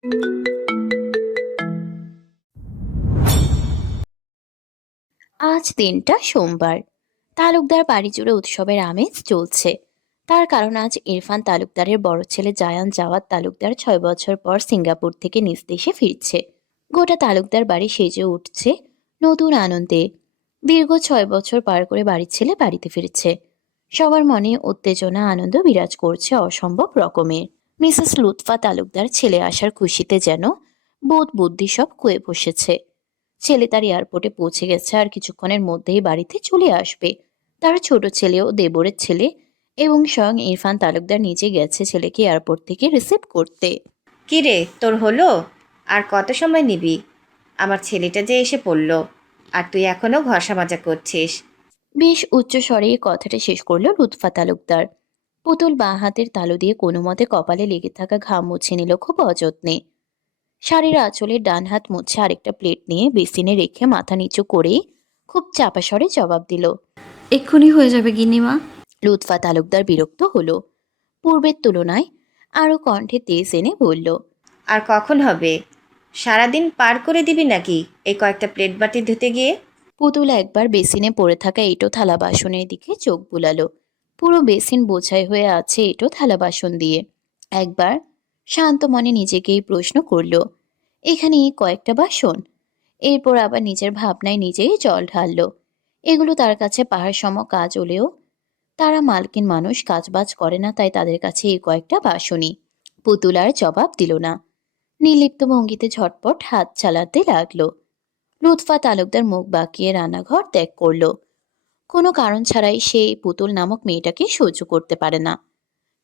আজ দিনটা সোমবার। তালুকদার বাড়ি জুড়ে উৎসবের আমেজ চলছে। তার কারণ আজ ইরফান তালুকদারের বড় ছেলে জায়ান জাওয়াদ তালুকদার 6 বছর পর সিঙ্গাপুর থেকে নিজ দেশে ফিরছে। গোটা তালুকদার বাড়ি সেজে উঠছে নতুন আনন্দে। দীর্ঘ 6 বছর পার করে বাড়ির ছেলে বাড়িতে ফিরছে। সবার মনে উত্তেজনা আনন্দ বিরাজ করছে অসম্ভব রকমের। মিসেস লুৎফা তালুকদার ছেলে আসার খুশিতে যেন বোধ বুদ্ধি সব কয়ে বসেছে। ছেলে তার এয়ারপোর্টে পৌঁছে গেছে, আর কিছুক্ষণের মধ্যেই বাড়িতে চলে আসবে। তার ছোট ছেলে ও দেবরের ছেলে এবং স্বয়ং ইরফান তালুকদার নিজে গেছে ছেলেকে এয়ারপোর্ট থেকে রিসিভ করতে। কি রে, তোর হলো? আর কত সময় নিবি? আমার ছেলেটা যে এসে পড়ল, আর তুই এখনো ঘষা মাজা করছিস। বেশ উচ্চ স্বরে এই কথাটা শেষ করলো লুৎফা তালুকদার। পুতুল বাঁ হাতের তালু দিয়ে কোনো মতে কপালে লেগে থাকা ঘাম মুছে নিল খুব অযত্নে। শাড়ির আঁচলে ডান হাত মুছে আরেকটা প্লেট নিয়ে বেসিনে রেখে মাথা নিচু করে খুব চাপা স্বরে জবাব দিল। এক্ষুনি হয়ে যাবে গিন্নিমা। লুৎফা তালুকদার বিরক্ত হলো। পূর্বের তুলনায় আরো কণ্ঠে তেজ এনে বলল, আর কখন হবে? সারাদিন পার করে দিবি নাকি এই কয়েকটা প্লেট বাটি ধুতে গিয়ে? পুতুল একবার বেসিনে পড়ে থাকা এঁটো থালা বাসনের দিকে চোখ বুলালো। পুরো বেসিন বোঝাই হয়ে আছে এঁটো থালা বাসন দিয়ে। একবার শান্ত মনে নিজেকেই প্রশ্ন করল, এখানে এই কয়েকটা বাসন? এরপর আবার নিজের ভাবনায় নিজেই জল ঢাললো। এগুলো তার কাছে পাহাড় সম কাজ হলেও তারা মালকিন মানুষ, কাজবাজ করে না, তাই তাদের কাছে এই কয়েকটা বাসনই। পুতুল আর জবাব দিল না। নির্লিপ্ত ভঙ্গিতে ঝটপট হাত চালাতে লাগলো। লুৎফা তালুকদার মুখ বাঁকিয়ে রান্নাঘর ত্যাগ করল। কোনো কারণ ছাড়াই সে পুতুল নামক মেয়েটাকে সহ্য করতে পারে না।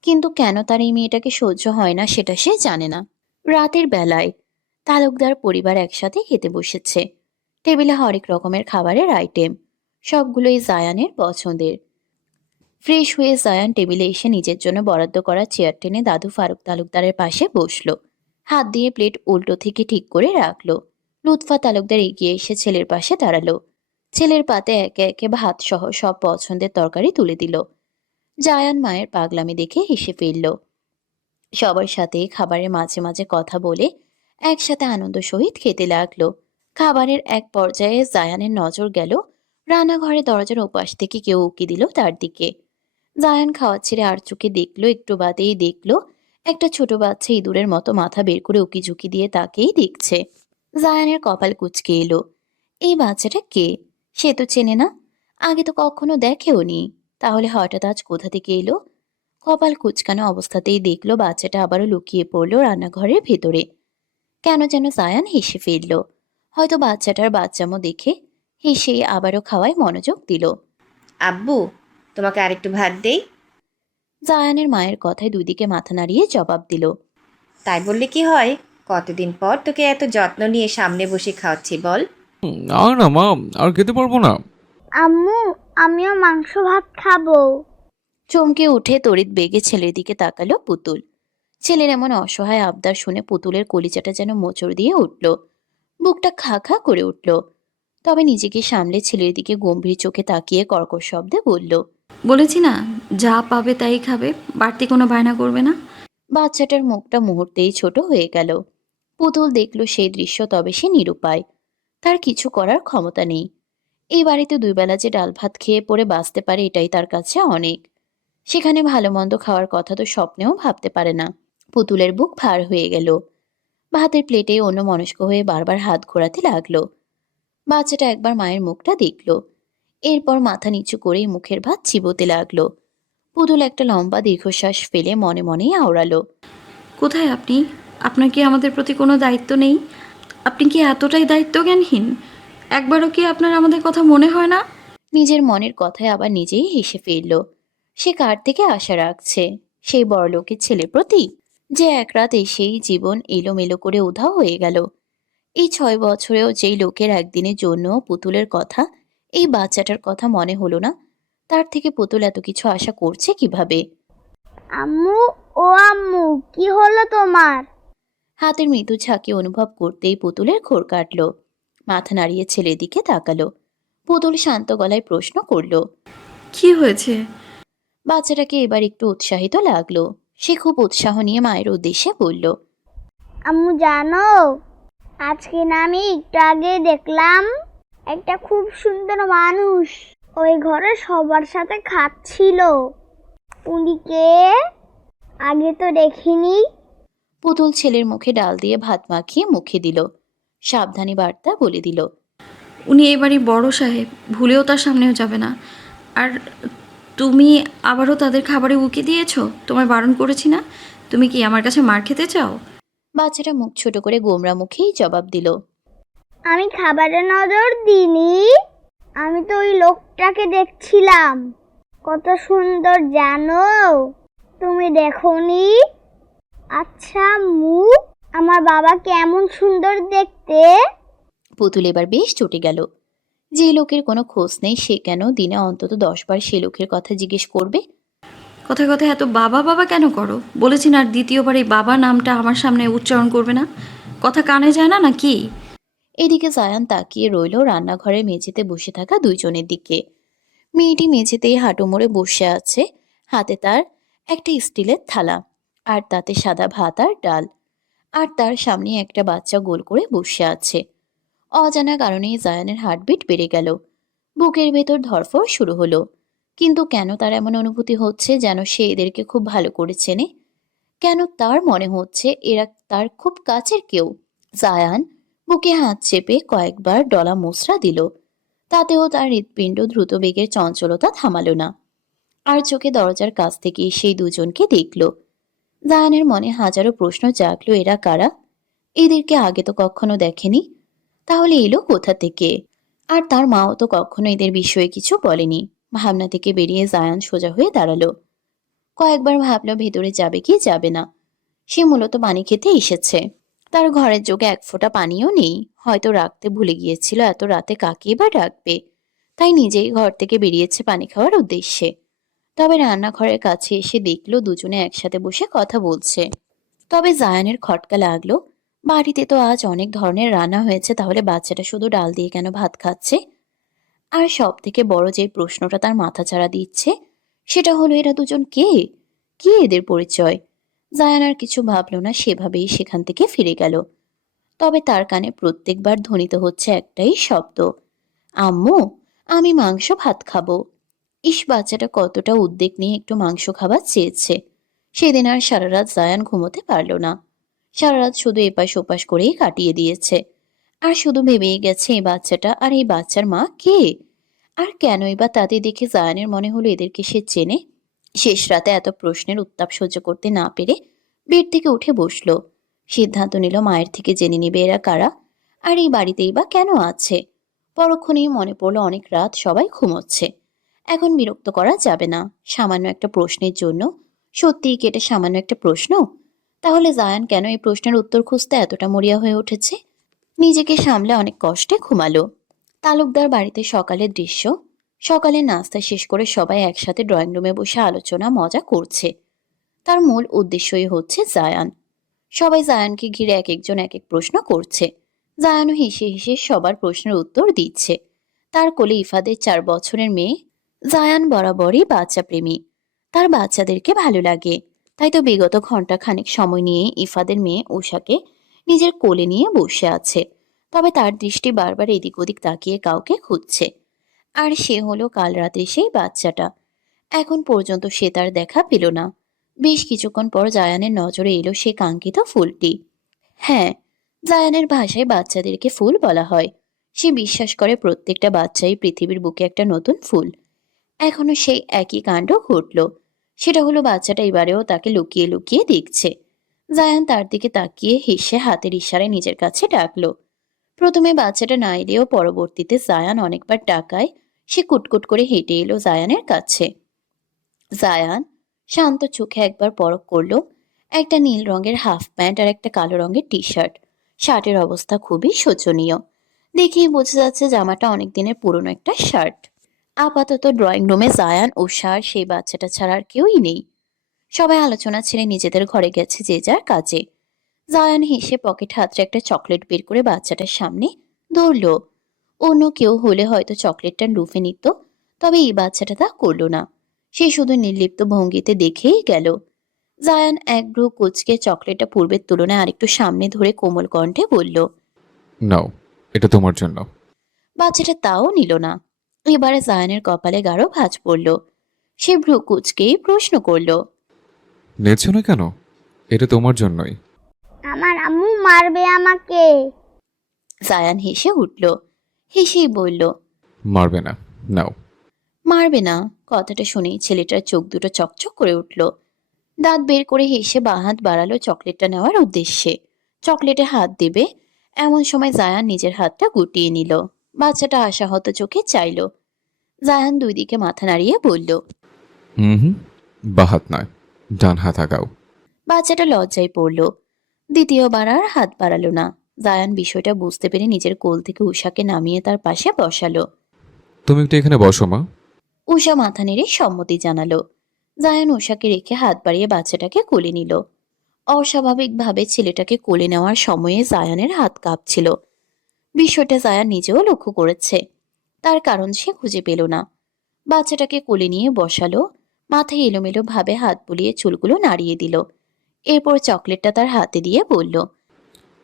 কিন্তু কেন তার এই মেয়েটাকে সহ্য হয় না সেটা সে জানে না। রাতের বেলায় তালুকদার পরিবার একসাথে খেতে বসেছে। টেবিলে হরেক রকমের খাবারের আইটেম, সবগুলোই জায়ানের পছন্দের। ফ্রেশ হয়ে জায়ান টেবিলে এসে নিজের জন্য বরাদ্দ করা চেয়ার টেনে দাদু ফারুক তালুকদারের পাশে বসলো। হাত দিয়ে প্লেট উল্টো থেকে ঠিক করে রাখলো। লুৎফা তালুকদার এগিয়ে এসে ছেলের পাশে দাঁড়ালো। ছেলের পাতে একে একে ভাত সহ সব পছন্দের তরকারি তুলে দিল। জায়ান মায়ের পাগলামি দেখে হেসে ফেলল। সবার সাথে খাবারের মাঝে মাঝে কথা বলে একসাথে আনন্দ সহিত খেতে লাগলো। খাবারের এক পর্যায়ে জায়ানের নজর গেল রান্নাঘরে দরজার ওপাশ থেকে কেউ উকি দিল তার দিকে। জায়ান খাওয়া ছেড়ে আর চোখে দেখলো, একটু বাদেই দেখলো একটা ছোট বাচ্চা ইঁদুরের মতো মাথা বের করে উকি ঝুঁকি দিয়ে তাকেই দেখছে। জায়ানের কপাল কুঁচকে এলো। এই বাচ্চাটা কে? সে তো চেনে না, আগে তো কখনো দেখেও নি। তাহলে হঠাৎ আজ কোথা থেকে এলো? কপাল কুঁচকানো অবস্থাতেই দেখলো বাচ্চাটা আবারও লুকিয়ে পড়লো রান্নাঘরের ভেতরে। কেন যেন জায়ান হেসে ফেলল। হয়তো বাচ্চাটার বাচ্চামো দেখে হেসে আবারও খাওয়ায় মনোযোগ দিল। আব্বু, তোমাকে আরেকটু ভাত দেই? জায়ানের মায়ের কথায় দুই দিকে মাথা নাড়িয়ে জবাব দিল। তাই বললে কি হয়? কতদিন পর তোকে এত যত্ন নিয়ে সামনে বসে খাওয়াচ্ছি বল। না না মা, আর খেতে পারবো না। আম্মু, আমিও মাংস ভাত খাবো। চমকে উঠে তড়িৎ বেগে ছেলের দিকে তাকালো পুতুল। ছেলের এমন অসহায় আবদার শুনে পুতুলের কলিজাটা যেন মোচড় দিয়ে উঠল। বুকটা খা খা করে উঠল। তবে নিজেকে সামলে ছেলের দিকে গম্ভীর চোখে তাকিয়ে কর্কশ শব্দে বলল, বলেছি না, যা পাবে তাই খাবে, বাড়তি কোনো বায়না করবে না। বাচ্চাটার মুখটা মুহূর্তেই ছোট হয়ে গেল। পুতুল দেখল সেই দৃশ্য, তবে সে নিরুপায়। তার কিছু করার ক্ষমতা নেই। এই বাড়িতে দুই বেলা যে ডাল ভাত খেয়ে পড়ে বাঁচতে পারে এটাই তার কাছে অনেক। সেখানে ভালো মন্দ খাওয়ার কথা তো স্বপ্নেও ভাবতে পারে না। পুতুলের বুক ভার হয়ে গেল। ভাতের প্লেটে অন্যমনস্ক হয়ে বারবার হাত ঘোরাতে লাগলো। বাচ্চাটা একবার মায়ের মুখটা দেখল, এরপর মাথা নিচু করে মুখের ভাত চিবোতে লাগলো। পুতুল একটা লম্বা দীর্ঘশ্বাস ফেলে মনে মনেই আওড়ালো, কোথায় আপনি? আপনার কি আমাদের প্রতি কোনো দায়িত্ব নেই? আপনি কি এতটাই দায়িত্বজ্ঞানহীন? একবারও কি আপনার আমাদের কথা মনে হয় না? নিজের মনের কথায় আবার নিজেই হেসে ফেলল। সে কার থেকে আশা রাখছে? সেই বড়লোকের ছেলের প্রতি, যে এক রাত এসেই জীবন এলোমেলো করে উধাও হয়ে গেল। এই 6 বছরেও যেই লোকের একদিনের জন্য পুতুলের কথা, এই বাচ্চাটার কথা মনে হলো না, তার থেকে পুতুল এত কিছু আশা করছে কিভাবে? আম্মু, ও আম্মু, কি হলো তোমার? হাতের মৃদু ঝাঁকি অনুভব করতেই পুতুলের ঘোর কাটল। মাথা নাড়িয়ে ছেলের দিকে তাকালো। পুতুল শান্ত গলায় প্রশ্ন করলো। কি হয়েছে? বাচ্চাটাকে এবার একটু উৎসাহিত লাগলো। সে খুব উৎসাহ নিয়ে মায়ের উদ্দেশ্যে বলল, আম্মু জানো, আজকে না আমি একটু আগে দেখলাম একটা খুব সুন্দর মানুষ ওই ঘরে সবার সাথে খাচ্ছিল। উনি কে? আগে তো দেখিনি। পুতুল ছেলের মুখে ডাল দিয়ে ভাত মাখিয়ে মুখে দিল। সাবধানী বার্তা বলে দিল। উনি এবারই বড় সাহেব, ভুলেও তার সামনেও যাবে না। আর তুমি আবারও তাদের খাবারে উকি দিয়েছো? তোমায় বারণ করেছি না? তুমি কি আমার কাছে মার খেতে চাও? বাচ্চাটা মুখ ছোট করে গোমরা মুখেই জবাব দিল। আমি খাবারে নজর দিইনি, আমি তো ওই লোকটাকে দেখছিলাম। কত সুন্দর জানো, তুমি দেখোনি? আচ্ছা মুখ, আমার বাবা কেমন সুন্দর দেখতে। পুতুল এবার বেশ চটে গেল। যে লোকের কোনো খোঁজ নেই সে কেন দিনে অন্তত 10 বার সে লোকের কথা জিজ্ঞেস করবে? কথায় কথায় এত বাবা বাবা কেন করো? বলেছি না আর দ্বিতীয়বার এই বাবা নামটা আমার সামনে উচ্চারণ করবে না। কথা কানে যায় না নাকি? এদিকে জায়ান তাকিয়ে রইল রান্নাঘরের মেঝেতে বসে থাকা দুইজনের দিকে। মেয়েটি মেঝেতেই হাঁটু মুড়ে বসে আছে, হাতে তার একটা স্টিলের থালা, আর তাতে সাদা ভাত আর ডাল। আর তার সামনে একটা বাচ্চা গোল করে বসে আছে। অজানা কারণেই জায়ানের হার্টবিট বেড়ে গেল। বুকের ভেতর ধড়ফড় শুরু হলো। কিন্তু কেন তার এমন অনুভূতি হচ্ছে যেন সে এদেরকে খুব ভালো করে চেনে? কেন তার মনে হচ্ছে এরা তার খুব কাছের কেউ? জায়ান বুকে হাত চেপে কয়েকবার ডলা মোচড়া দিল। তাতেও তার হৃৎপিণ্ড দ্রুত বেগের চঞ্চলতা থামালো না। আর চোখে দরজার কাছ থেকে সেই দুজনকে দেখল। জায়ানের মনে হাজারো প্রশ্ন জাগলো, এরা কারা? এদেরকে আগে তো কখনো দেখেনি। তাহলে এলো কোথা থেকে? আর তার মাও তো কখনো এদের বিষয়ে কিছু বলেনি। ভাবনা থেকে বেরিয়ে জায়ান সোজা হয়ে দাঁড়ালো। কয়েকবার ভাবলো ভেতরে যাবে কি যাবে না। সে মূলত পানি খেতে এসেছে। তার ঘরের যোগে এক ফোঁটা পানিও নেই। হয়তো রাখতে ভুলে গিয়েছিল, এত রাতে কাকেই বা ডাকবে। তাই নিজেই ঘর থেকে বেরিয়েছে পানি খাওয়ার উদ্দেশ্যে। তবে রান্নাঘরের কাছে এসে দেখলো দুজনে একসাথে বসে কথা বলছে। তবে জায়ানের খটকা লাগলো। বাড়িতে তো আজ অনেক ধরনের রান্না হয়েছে, তাহলে বাচ্চাটা শুধু ডাল দিয়ে কেন ভাত খাচ্ছে? আর সব থেকে বড় যে প্রশ্নটা তার মাথা চাড়া দিচ্ছে সেটা হলো, এরা দুজন কে? কি এদের পরিচয়? জায়ান আর কিছু ভাবলো না, সেভাবেই সেখান থেকে ফিরে গেল। তবে তার কানে প্রত্যেকবার ধ্বনিত হচ্ছে একটাই শব্দ, আম্মু, আমি মাংস ভাত খাবো। ইস, বাচ্চাটা কতটা উদ্বেগ নিয়ে একটু মাংস খাবার চেয়েছে। সেদিন আর সারা রাত জায়ান ঘুমোতে পারল না। সারা রাত শুধু এপাশ ওপাশ করেই কাটিয়ে দিয়েছে। আর শুধু ভেবেই গেছে এই বাচ্চাটা আর এই বাচ্চার মা কে? আর কেনই বা তাদের দেখে জায়ানের মনে হলো এদেরকে সে চেনে। শেষ রাতে এত প্রশ্নের উত্তাপ সহ্য করতে না পেরে বেড থেকে উঠে বসলো। সিদ্ধান্ত নিল মায়ের থেকে জেনে নেবে এরা কারা, আর এই বাড়িতেই বা কেন আছে। পরক্ষণেই মনে পড়লো অনেক রাত সবাই ঘুমোচ্ছে। এখন বিরক্ত করা যাবে না। সামান্য একটা প্রশ্নের জন্য সত্যিই কেটে সামান্য একটা প্রশ্ন। তাহলে জায়ান কেন এই প্রশ্নের উত্তর খুঁজতে এতটা মরিয়া হয়ে উঠেছে? নিজেকে সামলে অনেক কষ্টে ঘুমালো। তালুকদার বাড়িতে সকালের দৃশ্য। সকালে নাস্তা শেষ করে সবাই একসাথে ড্রয়িং রুমে বসে আলোচনা মজা করছে। তার মূল উদ্দেশ্যই হচ্ছে জায়ান। সবাই জায়ানকে ঘিরে এক একজন এক এক প্রশ্ন করছে। জায়ানও হেসে হেসে সবার প্রশ্নের উত্তর দিচ্ছে। তার কোলে ইফাদের 4 বছরের মেয়ে। জায়ান বরাবরই বাচ্চা প্রেমী। তার বাচ্চাদেরকে ভালো লাগে। তাই তো বিগত ঘন্টা খানেক সময় নিয়ে ইফাদের মেয়ে উষাকে নিজের কোলে নিয়ে বসে আছে। তবে তার দৃষ্টি বারবার এদিক ওদিক তাকিয়ে কাউকে খুঁজছে। আর সে হলো কাল রাতে সেই বাচ্চাটা। এখন পর্যন্ত সে তার দেখা পেল না। বেশ কিছুক্ষণ পর জায়ানের নজরে এলো সে কাঙ্ক্ষিত ফুলটি। হ্যাঁ, জায়ানের ভাষায় বাচ্চাদেরকে ফুল বলা হয়। সে বিশ্বাস করে প্রত্যেকটা বাচ্চাই পৃথিবীর বুকে একটা নতুন ফুল। এখনো সেই একই কাণ্ড ঘটল। সেটা হলো বাচ্চাটা এবারেও তাকে লুকিয়ে লুকিয়ে দেখছে। জায়ান তার দিকে তাকিয়ে হেসে হাতের ইশারায় নিজের কাছে ডাকলো। প্রথমে বাচ্চাটা না এলেও পরবর্তীতে জায়ান অনেকবার ডাকায় সে কুটকুট করে হেঁটে এলো জায়ানের কাছে। জায়ান শান্ত চোখে একবার পরখ করলো। একটা নীল রঙের হাফ প্যান্ট আর একটা কালো রঙের টি শার্ট। শার্টের অবস্থা খুবই শোচনীয়। দেখেই বোঝা যাচ্ছে জামাটা অনেক দিনের পুরনো একটা শার্ট। আপাতত ড্রয়িং রুমে জায়ান ও সার সেই বাচ্চাটা ছাড়া আর কেউই নেই। সবাই আলোচনা ছেড়ে নিজেদের ঘরে গেছে যে যার কাজে। জায়ান হেসে পকেট হাতরে একটা চকলেট বের করে বাচ্চাটার সামনে ধরল। অন্য কেউ হলে হয়তো চকলেটটা লুফে নিত, তবে এই বাচ্চাটা তা করলো না। সে শুধু নির্লিপ্ত ভঙ্গিতে দেখেই গেল। জায়ান এক ভ্রু কুঁচকে চকলেটটা পূর্বের তুলনায় আরেকটু সামনে ধরে কোমল কণ্ঠে বলল। নাও, এটা তোমার জন্য। বাচ্চাটা তাও নিল না। এবারে জায়ানের কপালে গাঢ় ভাঁজ পড়ল। সে ভ্রু কুঁচকেই প্রশ্ন করল। নেছো না কেন? এটা তোমার জন্যই। আমার আম্মু মারবে আমাকে। জায়ান হেসে উঠল। হেসেই বলল, মারবে না, নাও। মারবে না? কথাটা শুনেই ছেলেটার চোখ দুটো চকচক করে উঠল। দাঁত বের করে হেসে বাঁ হাত বাড়ালো চকলেটটা নেওয়ার উদ্দেশ্যে। চকলেটে হাত দেবে এমন সময় জায়ান নিজের হাতটা গুটিয়ে নিল। বাচ্চাটা আশাহত চোখে চাইল। জায়ান দুই দিকে মাথা নাড়িয়ে বলল। হুম, বাঁ হাত নয়, ডান হাত আগাও। বাচ্চাটা লজ্জায় পড়ল। দ্বিতীয়বার আর হাত বাড়ালো না। জায়ান বিষয়টা বুঝতে পেরে নিজের কোল থেকে উষাকে নামিয়ে তার পাশে বসালো। তুমি একটু এখানে বসো মা। উষা মাথা নেড়ে সম্মতি জানালো। জায়ান উষাকে রেখে হাত বাড়িয়ে বাচ্চাটাকে কোলে নিল। অস্বাভাবিকভাবে ছেলেটাকে কোলে নেওয়ার সময়ে জায়ানের হাত কাঁপছিল। বিষয়টা জায়ান নিজেও লক্ষ্য করেছে। তার কারণ সে খুঁজে পেল না। বাচ্চাটাকে কোলে নিয়ে বসালো। মাথায় এলোমেলো ভাবে হাত বুলিয়ে চুলগুলো নাড়িয়ে দিল। এরপর চকলেটটা তার হাতে দিয়ে বলল।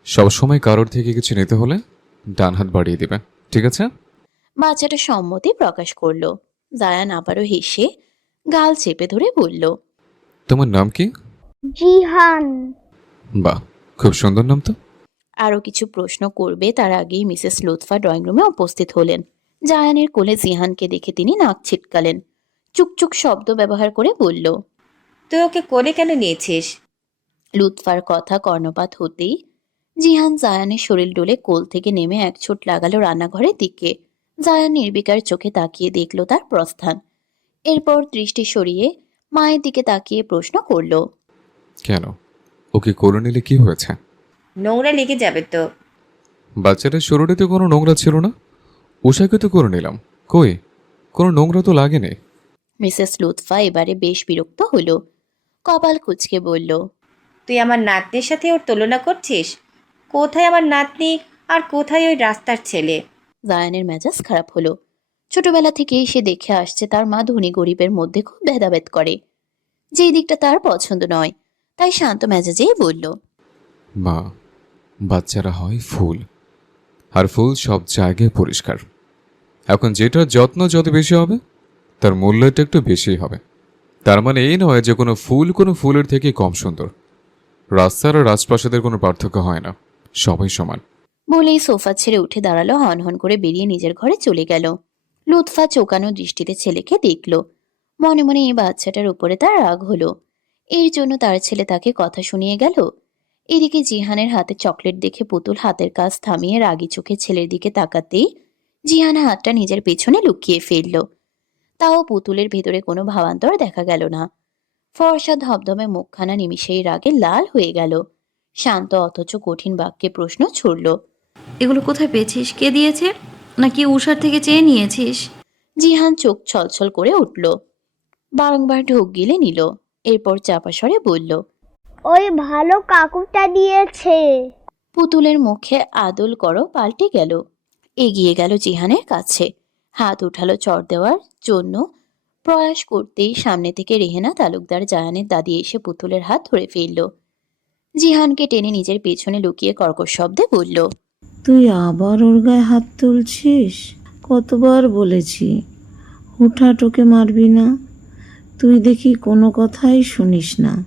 সবসময় কারোর থেকে কিছু নিতে হলে ডান হাত বাড়িয়ে দিবে, ঠিক আছে? বাচ্চাটা সম্মতি প্রকাশ করলো। জায়ান আবারও হেসে গাল চেপে ধরে বলল। তোমার নাম কি? জিহান। বাহ, খুব সুন্দর নাম তো। আরও কিছু প্রশ্ন করবে তার আগেই মিসেস লুৎফা ড্রয়িং রুমে উপস্থিত হলেন। জায়ানের কোলে জিহানকে দেখে তিনি নাক ছিটকালেন। চুকচুক শব্দ ব্যবহার করে বলল। তুই ওকে কোলে কেন নিয়েছিস? লুৎফার কথা কর্ণপাত হতেই জিহান জায়ানের শরীর ডোলে কোল থেকে নেমে এক ছুট লাগালো রান্নাঘরের দিকে। জায়ান নির্বিকার চোখে তাকিয়ে দেখল তার প্রস্থান। এরপর দৃষ্টি সরিয়ে মায়ের দিকে তাকিয়ে প্রশ্ন করল। কেন, ওকে করে নিলে কি হয়েছে? নোংরা লেগে যাবে তো। বাচ্চাটার শরীরে তো কোনো নোংরা ছিল না। উষাকে তো করে নিলাম, কই কোনো নোংরা তো লাগেনি। মিসেস লুৎফা এবারে বেশ বিরক্ত হলো। কপাল কুঁচকে বলল। তুই আমার নাতনির সাথে ওর তুলনা করছিস? কোথায় আমার নাতনি আর কোথায় ওই রাস্তার ছেলে? জায়ানের মেজাজ খারাপ হলো। ছোটবেলা থেকেই সে দেখে আসছে তার মা ধনী গরিবের মধ্যে খুব ভেদাভেদ করে। যেই দিকটা তার পছন্দ নয়, তাই শান্ত মেজাজেই বলল। মা, বাচ্চারা হয় ফুল, আর ফুল সব জায়গায় পরিষ্কার। এখন যেটার যত্ন যত বেশি হবে তার মূল্যটা একটু বেশি হবে। তার মানে এই নয় যে কোনো ফুলের থেকে কম সুন্দর। রাস্তার আর রাজপ্রাসাদের কোনো পার্থক্য হয় না, সবাই সমান। বলেই সোফা ছেড়ে উঠে দাঁড়ালো, হনহন করে বেরিয়ে নিজের ঘরে চলে গেল। লুৎফা চোকানো দৃষ্টিতে ছেলেকে দেখল। মনে মনে এই বাচ্চাটার উপরে তার রাগ হলো। এর জন্য তার ছেলে তাকে কথা শুনিয়ে গেল। এদিকে জিহানের হাতে চকলেট দেখে পুতুল হাতের কাজ থামিয়ে রাগী চোখে ছেলের দিকে তাকাতেই জিহান হাতটা নিজের পেছনে লুকিয়ে ফেলল। তাও পুতুলের ভেতরে কোনো ভাবান্তর দেখা গেল না। ফর্সা ধবধবে মুখখানা নিমিষেই রাগে লাল হয়ে গেল। শান্ত অথচ কঠিন বাক্যে প্রশ্ন ছুড়ল। এগুলো কোথায় পেয়েছিস? কে দিয়েছে? নাকি উষার থেকে চেয়ে নিয়েছিস? জিহান চোখ ছলছল করে উঠল। বারংবার ঢোক গিলে নিল। এরপর চাপা স্বরে বলল। ওই ভালো কাকুটা দিয়েছে। পুতুলের মুখে আদল করো পাল্টে গেল। এগিয়ে গেল জিহানের কাছে। হাত উঠালো চড় দেওয়ার জন্য। প্রয়াস করতেই সামনে থেকে রেহেনা তালুকদার জায়ানের দাদি এসে পুতুলের হাত ধরে ফেলল। জিহানকে টেনে নিজের পেছনে লুকিয়ে কর্কশ শব্দে বলল। তুই আবার ওর গায়ে হাত তুলছিস? কতবার বলেছি হুটহাট ওকে মারবি না। তুই দেখি কোনো কথাই শুনিস না।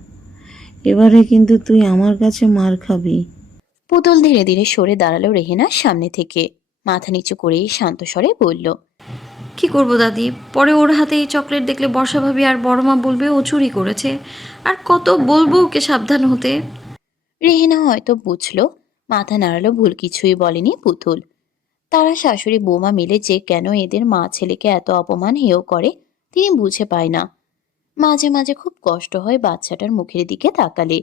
এবারে কিন্তু তুই আমার কাছে মার খাবি। পুতুল ধীরে ধীরে সরে দাঁড়ালো রেহেনার সামনে থেকে। মাথা নিচু করেই শান্ত স্বরে বলল। কি করব দাদি? পরে ওর হাতে এই চকলেট দেখলে বর্ষা ভাবি আর বড় মা বলবে ও চুরি করেছে। আর কত বলবো ওকে সাবধান হতে। রেহেনা হয়তো বুঝলো। মাথা নাড়ালো, ভুল কিছুই বলেনি পুতুল। তারা শাশুড়ি বৌমা মিলে যে কেন এদের মা ছেলেকে এত অপমান হেয় করে তিনি বুঝে পায় না। মাঝে মাঝে খুব কষ্ট হয় বাচ্চাটার মুখের দিকে তাকালে।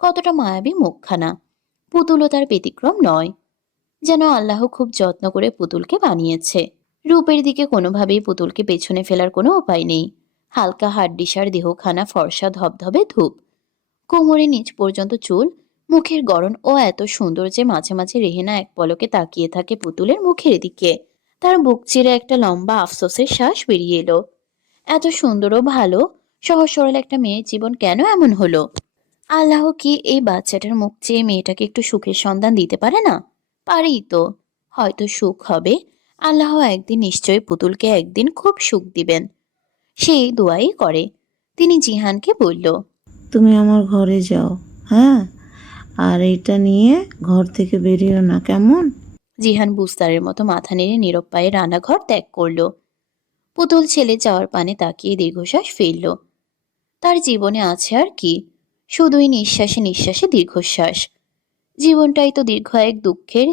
কতটা মায়াবী মুখখানা। পুতুলও তার ব্যতিক্রম নয়। যেন আল্লাহ খুব যত্ন করে পুতুলকে বানিয়েছে। রূপের দিকে কোনোভাবেই পুতুলকে পেছনে ফেলার কোনো উপায় নেই। হালকা হাড্ডিসার দেহখানা, ফর্সা ধবধবে ধূপ, কোমরে নিচ পর্যন্ত চুল, মুখের গড়ন ও এত সুন্দর যে মাঝে মাঝে রেহেনা এক পলকে তাকিয়ে থাকে পুতুলের মুখের দিকে। তার বুক চিরে একটা লম্বা আফসোসের শ্বাস বেরিয়ে এলো। এত সুন্দর ও ভালো সহজ সরল একটা মেয়ের জীবন কেন এমন হলো? আল্লাহ কি এই বাচ্চাটার মুখ চেয়ে মেয়েটাকে একটু সুখের সন্ধান দিতে পারে না? পারেই তো। হয়তো সুখ হবে। আল্লাহ একদিন নিশ্চয়ই পুতুলকে একদিন খুব সুখ দিবেন। সেই দোয়াই করে। তিনি জিহানকে বলল, তুমি আমার ঘরে যাও, হ্যাঁ? আর এইটা নিয়ে ঘর থেকে বেরিও না, কেমন? জিহান বুস্তারের মতো মাথা নেড়ে নীরব পায়ে রান্নাঘর ত্যাগ করলো। পুতুল ছেলে যাওয়ার পানে তাকিয়ে দীর্ঘশ্বাস ফেলল। তার জীবনে আছে আর কি? শুধুই নিঃশ্বাসে নিঃশ্বাসে দীর্ঘশ্বাস। জীবনটাই তো দীর্ঘ এক দুঃখের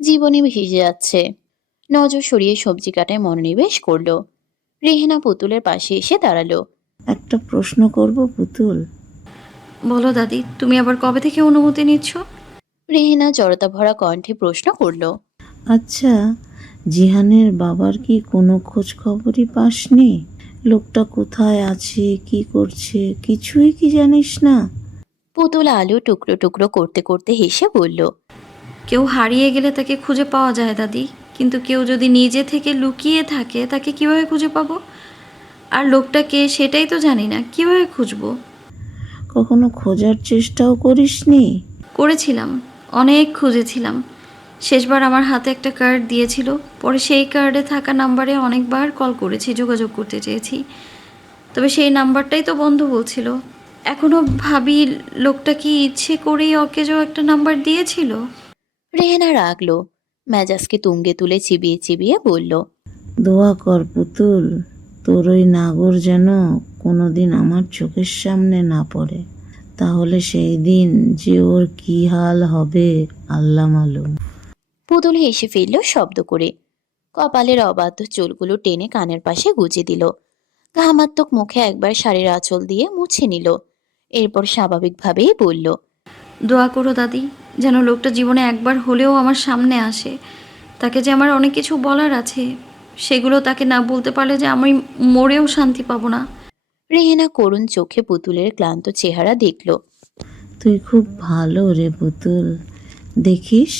জীবনে ভেসে যাচ্ছে। নজর সরিয়ে সবজি কাটায় মনোনিবেশ করলো। রেহেনা পুতুলের পাশে এসে দাঁড়ালো। একটা প্রশ্ন করব পুতুল? বলো দাদি, তুমি আবার কবে থেকে অনুমতি নিচ্ছ? রেহেনা জড়তা ভরা কণ্ঠে প্রশ্ন করলো। আচ্ছা, জিহানের বাবার কি কোনো খোঁজ খবরই পাসনি? লোকটা কোথায় আছে, কি করছে, কিছুই কি জানিস না? পুতুল আলু টুকরো টুকরো করতে করতে হেসে বলল, কেউ হারিয়ে গেলে তাকে খুঁজে পাওয়া যায় দাদি, কিন্তু কেউ যদি নিজে থেকে লুকিয়ে থাকে তাকে কিভাবে খুঁজে পাবো? আর লোকটা কে সেটাই তো জানি না, কিভাবে খুঁজবো? কখনো খোঁজার চেষ্টাও করিসনি? করেছিলাম, অনেক খুঁজেছিলাম। শেষবার আমার হাতে একটা কার্ড দিয়েছিল, পরে সেই কার্ডে থাকা নাম্বারে অনেকবার কল করেছি, যোগাযোগ করতে চেয়েছি, তবে সেই নাম্বারটাই তো বন্ধ বলছিল। এখনও ভাবি, লোকটা কি ইচ্ছে করেই অকেজো একটা নাম্বার দিয়েছিল? রেহেনা রাগলো। মেজাজকে তুঙ্গে তুলে চিবিয়ে চিবিয়ে বলল, দোয়া কর পুতুল, তোর ওই নাগর যেন কোনোদিন আমার চোখের সামনে না পড়ে। তাহলে সেই দিন যে ওর কি হাল হবে আল্লাহ মালুম। পুতুল হেসে ফেলল শব্দ করে। কপালের অবাধ্য চুলগুলো টেনে কানের পাশে গুজে দিল। ঘামাত্মক মুখে একবার শাড়ির আঁচল দিয়ে মুছে নিল। এরপর স্বাভাবিকভাবেই বলল, দোয়া করো দাদি, যেন লোকটা জীবনে একবার হলেও আমার সামনে আসে। তাকে যে আমার অনেক কিছু বলার আছে, সেগুলো তাকে না বলতে পারলে যে আমি মরেও শান্তি পাবো না। রেহেনা করুণ চোখে পুতুলের ক্লান্ত চেহারা দেখল। তুই খুব ভালো রে পুতুল, দেখিস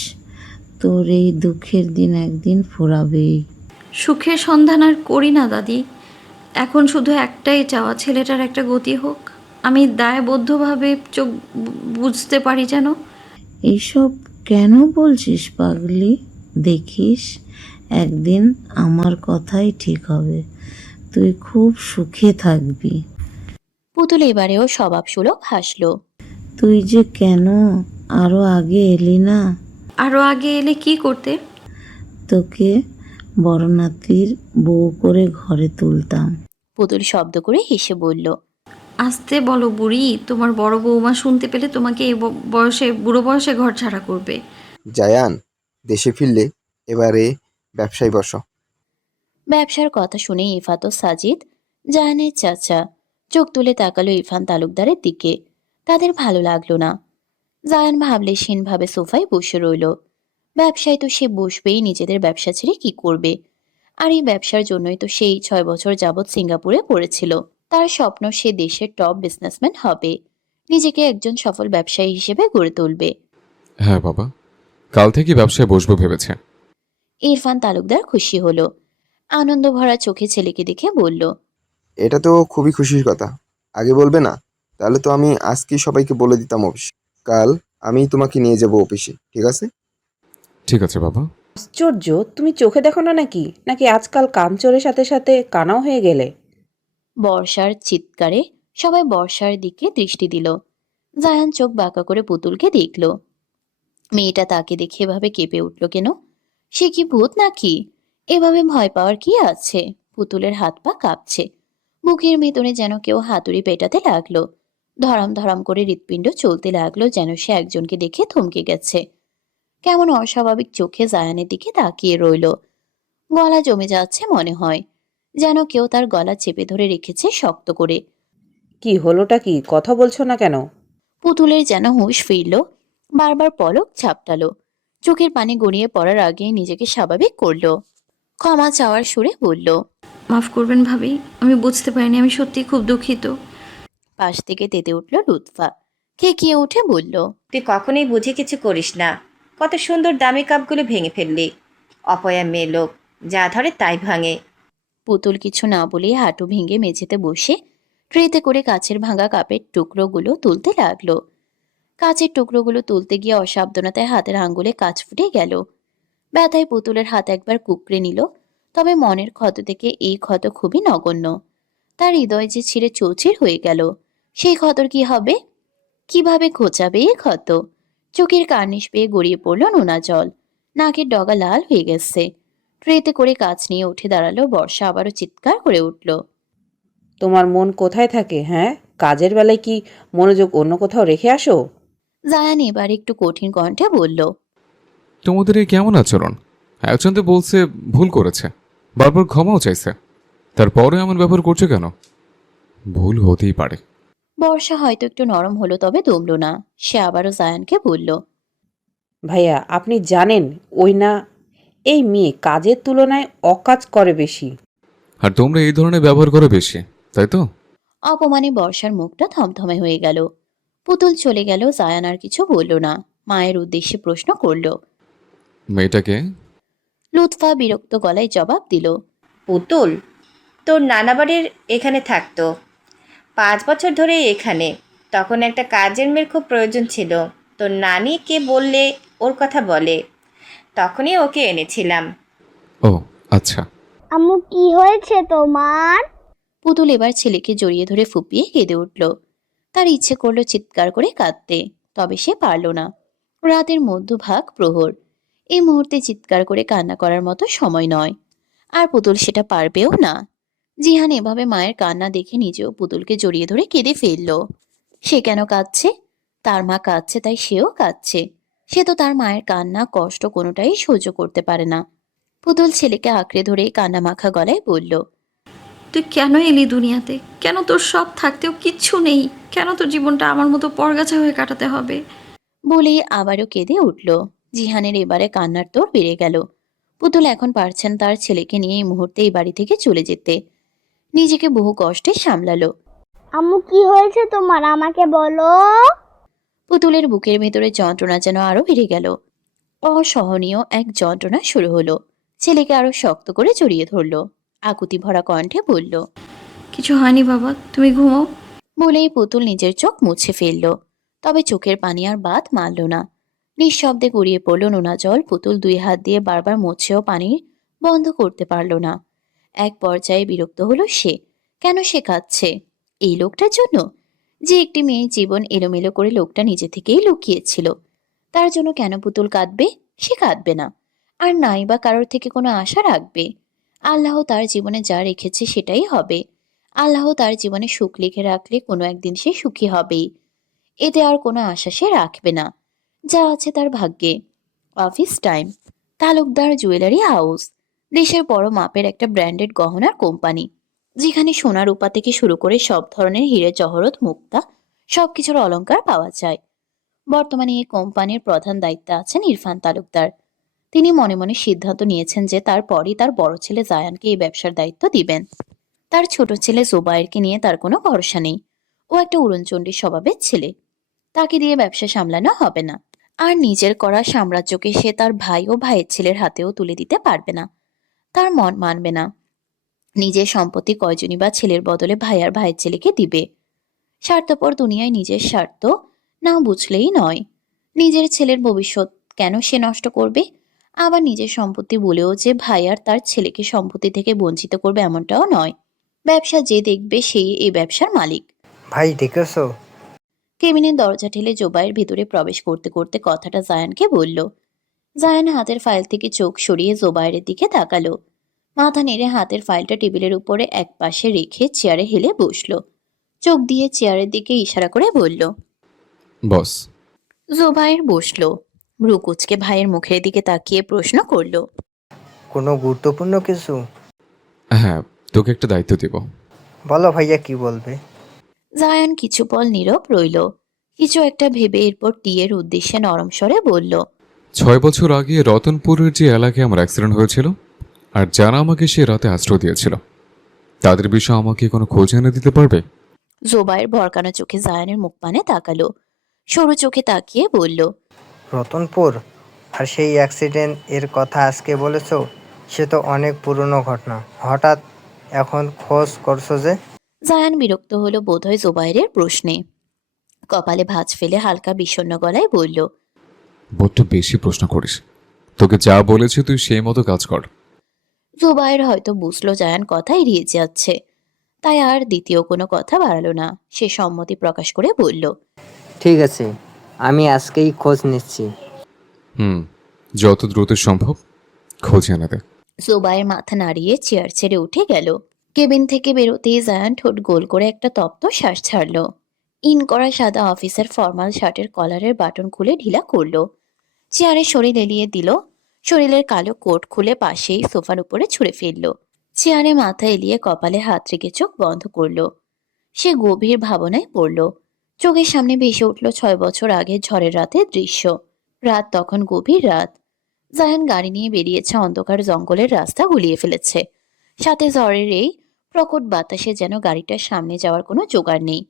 তোর এই দুঃখের দিন একদিন ফুরাবেই। সুখের সন্ধান আর করি না দাদি, এখন শুধু একটাই চাওয়া, ছেলেটার একটা গতি হোক। আমি দায়বদ্ধভাবে চোখ বুঝতে পারি যেন। এইসব কেন বলছিস পাগলি? দেখিস একদিন আমার কথাই ঠিক হবে, তুই খুব সুখে থাকবি। পুতুল এবারেও স্বভাব সুলভ হাসল। তুই যে কেন আরো আগে এলি না? আরও আগে এলে কি করতে? তোকে বড় নাতির বউ করে ঘরে তুলতাম। পুতুল শব্দ করে হেসে বলল, আসতে বলো বুড়ি, তোমার বড় বৌমা শুনতে পেলে তোমাকে এই বয়সে, বুড়ো বয়সে ঘর ছাড়া করবে। জায়ান, দেশে ফিরলে এবারে ব্যবসায় বসো। ব্যবসার কথা শুনে ইফাত ও সাজিদ, জাহানের চাচা, চোখ তুলে তাকালো ইরফান তালুকদারের দিকে। তাদের ভালো লাগলো না। জায়ান ভাবলেশহীনভাবে সোফায় বসে রইল। ব্যবসায় তো সে বসবেই, নিজেদের ব্যবসা ছেড়ে কি করবে? আর এই ব্যবসার জন্যই তো সেই 6 বছর যাবৎ সিঙ্গাপুরে পড়েছিল। তার স্বপ্ন সে দেশের টপ বিজনেসম্যান হবে, নিজেকে একজন সফল ব্যবসায়ী হিসেবে গড়ে তুলবে। হ্যাঁ বাবা, কাল থেকে ব্যবসায় বসবো ভেবেছে। ইরফান তালুকদার খুশি হলো। আনন্দ ভরা চোখে ছেলেকে দেখে বলল, এটা তো খুবই খুশির কথা। আগে বলবে না? তাহলে তো আমি আজকেই সবাইকে বলে দিতাম অফিসে। কাল আমি তোমাকে নিয়ে যাব অফিসে, ঠিক আছে? ঠিক আছে বাবা। আশ্চর্য, তুমি চোখে দেখো না নাকি? নাকি আজকাল কামচোরের সাথে সাথে কানাও হয়ে গেলে? বর্ষার চিৎকারে সবাই বর্ষার দিকে দৃষ্টি দিল। জায়ান চোখ বাঁকা করে পুতুলকে দেখল। মেয়েটা তাকে দেখে এভাবে কেঁপে উঠল কেন? সে কি ভূত নাকি? এভাবে ভয় পাওয়ার কি আছে? পুতুলের হাত পা কাঁপছে। বুকের ভেতরে যেন কেউ হাতুড়ি পেটাতে লাগলো। ধরাম ধরাম করে হৃৎপিণ্ড চলতে লাগলো, যেন সে একজনকে দেখে থমকে গেছে। কেমন অস্বাভাবিক চোখে জায়ানের দিকে তাকিয়ে রইল। গলা জমে যাচ্ছে মনে হয়, যেন কেউ তার গলা চেপে ধরে রেখেছে শক্ত করে। কি হলোটা কি? কথা বলছো না কেন? পুতুলের যেন হুঁশ ফিরল। বারবার পলক ঝাপটালো। চোখের পানি গড়িয়ে পড়ার আগে নিজেকে স্বাভাবিক করলো। ক্ষমা চাওয়ার সুরে বলল, মাফ করবেন ভাবি, আমি বুঝতে পারিনি, আমি সত্যি খুব দুঃখিত। পাশ থেকে তেতে উঠল লুৎফা। খেকিয়ে উঠে বলল, তুই কখনোই বুঝে কিছু করিস না। কত সুন্দর দামি কাপগুলো ভেঙে ফেললি। অপয়া মেয়ে লোক, যা ধরে তাই ভাঙে। পুতুল কিছু না বলে হাঁটু ভেঙে মেঝেতে বসে ট্রেতে করে কাচের ভাঙা কাপের টুকরোগুলো তুলতে লাগলো। কাচের টুকরোগুলো তুলতে গিয়ে অসাবধানতায় হাতের আঙ্গুলে কাচ ফুটে গেল। ব্যথায় পুতুলের হাত একবার কুঁকড়ে নিল, তবে মনের ক্ষত থেকে এই ক্ষত খুবই নগণ্য। তার হৃদয় যে ছিঁড়ে চৌচির হয়ে গেল। সেই ক্ষতর কি হবে? কিভাবে ঘোচাবে এই ক্ষত? চোখের কার্নিশ পেয়ে গড়িয়ে পড়ল নোনা জল। নাকের ডগা লাল হয়ে গেছে। ট্রেতে করে কাচ নিয়ে উঠে দাঁড়ালো বর্ষা, আবারও চিৎকার করে উঠল। তোমার মন কোথায় থাকে? হ্যাঁ, কাজের বেলায় কি মনোযোগ অন্য কোথাও রেখে আসো? জায়ান এবার একটু কঠিন কণ্ঠে বলল। তোমাদের এই কেমন আচরণ? একজন তো বলছে ভুল করেছে, বারবার ক্ষমাও চাইছে, তারপরে এমন ব্যবহার করছো কেন? ভুল হতেই পারে। বর্ষা হয়তো একটু নরম হলো, তবে দমল না। সে আবারও জায়ানকে বলল। ভাইয়া, আপনি জানেন ওই না, এই মেয়ে কাজের তুলনায় অকাজ করে বেশি। আর তোমরা এই ধরনের ব্যবহার করো বেশি, তাই তো? অপমানে বর্ষার মুখটা থমথমে হয়ে গেল। পুতুল চলে গেল, জায়ান আর কিছু বলল না। মায়ের উদ্দেশ্যে প্রশ্ন করল। মেয়েটাকে? লুৎফা বিরক্ত গলায় জবাব দিল। পুতুল তোর নানা বাড়ির এখানে থাকতো, 5 বছর ধরে এখানে। তখন একটা কাজের মেয়ের খুব প্রয়োজন ছিল। তোর নানি কে বললে ওর কথা বলে, তখনই ওকে এনেছিলাম। ও আচ্ছা। আম্মু কি হয়েছে তোমার? পুতুল এবার ছেলেকে জড়িয়ে ধরে ফুপিয়ে কেঁদে উঠল। তার ইচ্ছে করলো চিৎকার করে কাঁদতে, তবে সে পারল না। রাতের মধ্যভাগ প্রহর। এই মুহূর্তে চিৎকার করে কান্না করার মতো সময় নয়। আর পুতুল সেটা পারবেও না। জিহান এভাবে মায়ের কান্না দেখে নিজেও পুতুলকে জড়িয়ে ধরে কেঁদে ফেলল। সে কেন কাঁদছে? তার মা কাঁদছে তাই সেও কাঁদছে। সে তো তার মায়ের কান্না কষ্ট কোনোটাই সহ্য করতে পারে না। পুতুল ছেলেকে আঁকড়ে ধরে কান্না মাখা গলায় বলল। তুই কেন এলি দুনিয়াতে? কেন তোর সব থাকতেও কিচ্ছু নেই? কেন তোর জীবনটা আমার মতো পরগাছা হয়ে কাটাতে হবে? বলে আবারও কেঁদে উঠল। জিহানের এবারে কান্নার তোড় বেড়ে গেল। পুতুল এখন পারছেন তার ছেলেকে নিয়ে এই মুহূর্তে এই বাড়ি থেকে চলে যেতে। নিজেকে বহু কষ্টে সামলালো। আম্মু কি হয়েছে তোমার, আমাকে বলো। পুতুলের বুকের ভেতরে যন্ত্রণা যেন আরো বেড়ে গেল। অসহনীয় এক যন্ত্রণা শুরু হলো। ছেলেকে আরো শক্ত করে জড়িয়ে ধরলো। আকুতি ভরা কণ্ঠে বলল। কিছু হয়নি বাবা, তুমি ঘুমাও। বলেই পুতুল নিজের চোখ মুছে ফেলল। তবে চোখের পানি আর বাদ মানল না। নিঃশব্দে গড়িয়ে পড়ল নোনা জল। পুতুল 2 হাত দিয়ে বারবার মুছেও পানি বন্ধ করতে পারল না। এক পর্যায়ে বিরক্ত হলো সে। কেন সে কাঁদছে? এই লোকটার জন্য? যে একটি মেয়ের জীবন এলোমেলো করে লোকটা নিজে থেকেই লুকিয়েছিল, তার জন্য কেন পুতুল কাঁদবে? সে কাঁদবে না। আর নাই বা কারোর থেকে কোনো আশা রাখবে। আল্লাহ তার জীবনে যা রেখেছে সেটাই হবে। আল্লাহ তার জীবনে সুখ লিখে রাখলে কোনো একদিন সে সুখী হবেই। এতে আর কোনো আশা সে রাখবে না। যা আছে তার ভাগ্যে। Office time. Talukdar jewellery house. দেশের বড় মাপের একটা ব্র্যান্ডেড গহনার কোম্পানি, যেখানে সোনা রূপা থেকে শুরু করে সব ধরনের হীরে জহরত মুক্তা সবকিছুর অলংকার পাওয়া যায়। বর্তমানে এই কোম্পানির প্রধান দায়িত্বে আছেন ইরফান তালুকদার। তিনি মনে মনে সিদ্ধান্ত নিয়েছেন যে তারপরই তার বড় ছেলে জায়ানকে এই ব্যবসার দায়িত্ব দিবেন। তার ছোট ছেলে জোবায়েরকে নিয়ে তার কোনো ভরসা নেই। ও একটা উড়নচণ্ডী স্বভাবের ছেলে। তাকে দিয়ে ব্যবসা সামলানো হবে না। আর নিজের করা সাম্রাজ্যকে সে তার ভাই ও ভাইয়ের ছেলের হাতেও তুলে দিতে পারবে না। তার মন মানবে না। নিজের সম্পত্তি কয়জনই বা ছেলের বদলে ভাই আর ভাইয়ের ছেলেকে দিবে? স্বার্থপর দুনিয়ায় নিজের স্বার্থ না বুঝলেই নয়। নিজের ছেলের ভবিষ্যৎ কেন সে নষ্ট করবে? আবার নিজের সম্পত্তি বলেও যে ভাই আর তার ছেলেকে সম্পত্তি থেকে বঞ্চিত করবে এমনটাও নয়। ব্যবসা যে দেখবে সেই এই ব্যবসার মালিক। ভাই দেখেছো? কেবিনের দরজা ঠেলে জোবাইয়ের ভিতরে প্রবেশ করতে করতে কথাটা জায়ানকে বলল। জায়ান হাতের ফাইল থেকে চোখ সরিয়ে জোবাইরের দিকে তাকালো। মাথা নেড়ে হাতের ফাইলটা টেবিলের উপরে এক পাশে রেখে চেয়ারে হেলে বসলো। চোখ দিয়ে চেয়ারের দিকে ইশারা করে বলল। বস। জোবাইর বসলো। ভ্রু কুঁচকে ভাইয়ের মুখের দিকে তাকিয়ে প্রশ্ন করলো। কোনো গুরুত্বপূর্ণ কিছু? হ্যাঁ, তোকে একটা দায়িত্ব দেব। বলো ভাইয়া, কি বলবে? জায়ান কিছু পল নীরব রইল। কিছু একটা ভেবে এরপর টিয়ের উদ্দেশ্যে নরম স্বরে বলল। 6 বছর আগে রতনপুরের যে এলাকায় আমার অ্যাক্সিডেন্ট হয়েছিল, আর যারা আমাকে সে রাতে আশ্রয় দিয়েছিল, তাদের বিষয়ে আমাকে কোনো খোঁজ এনে দিতে পারবে? জোবাইর ভরকানো চোখে জায়ানের মুখ পানে তাকালো। সরু চোখে তাকিয়ে বলল। রতনপুর? আর সেই অ্যাক্সিডেন্ট এর কথা আজকে বলেছো? সে তো অনেক পুরনো ঘটনা, হঠাৎ এখন খোঁজ করছো যে? জায়ান বিরক্ত হলো বোধহয় জোবাইরের প্রশ্নে। কপালে ভাঁজ ফেলে হালকা বিষণ্ণ গলায় বলল, বড্ড বেশি প্রশ্ন করিস। তোকে যা বলেছি তুই সেই মতো কাজ কর। জোবাইর হয়তো বুঝলো জায়ান কথা এড়িয়ে যাচ্ছে, তাই আর দ্বিতীয় কোনো কথা বাড়ালো না। সে সম্মতি প্রকাশ করে বলল, ঠিক আছে, আমি আজকেই খোঁজ নিচ্ছি। হুম, যত দ্রুত সম্ভব খোঁজ এনে দে। জোবাইর মাথা নাড়িয়ে চেয়ার ছেড়ে উঠে গেল। কেবিন থেকে বেরোতেই জায়ান ঠোঁট গোল করে একটা তপ্ত শ্বাস ছাড়ল। ইন করা সাদা অফিসের ফর্মাল শার্টের কলারের বাটন খুলে ঢিলা করলো। চেয়ারে শরীর এলিয়ে দিল। শরীরের কালো কোট খুলে পাশেই সোফার উপরে ছুঁড়ে ফেলল। চেয়ারে মাথা এলিয়ে কপালে হাত রেখে চোখ বন্ধ করল। সে গভীর ভাবনায় পড়ল। চোখের সামনে ভেসে উঠল 6 বছর আগের ঝড়ের রাতের দৃশ্য। রাত তখন গভীর রাত। জায়ান গাড়ি নিয়ে বেরিয়েছে, অন্ধকার জঙ্গলের রাস্তা গুলিয়ে ফেলেছে। সাথে ঝড়ের এই প্রকট বাতাসে যেন গাড়িটার সামনে যাওয়ার কোনো জোগাড় নেই।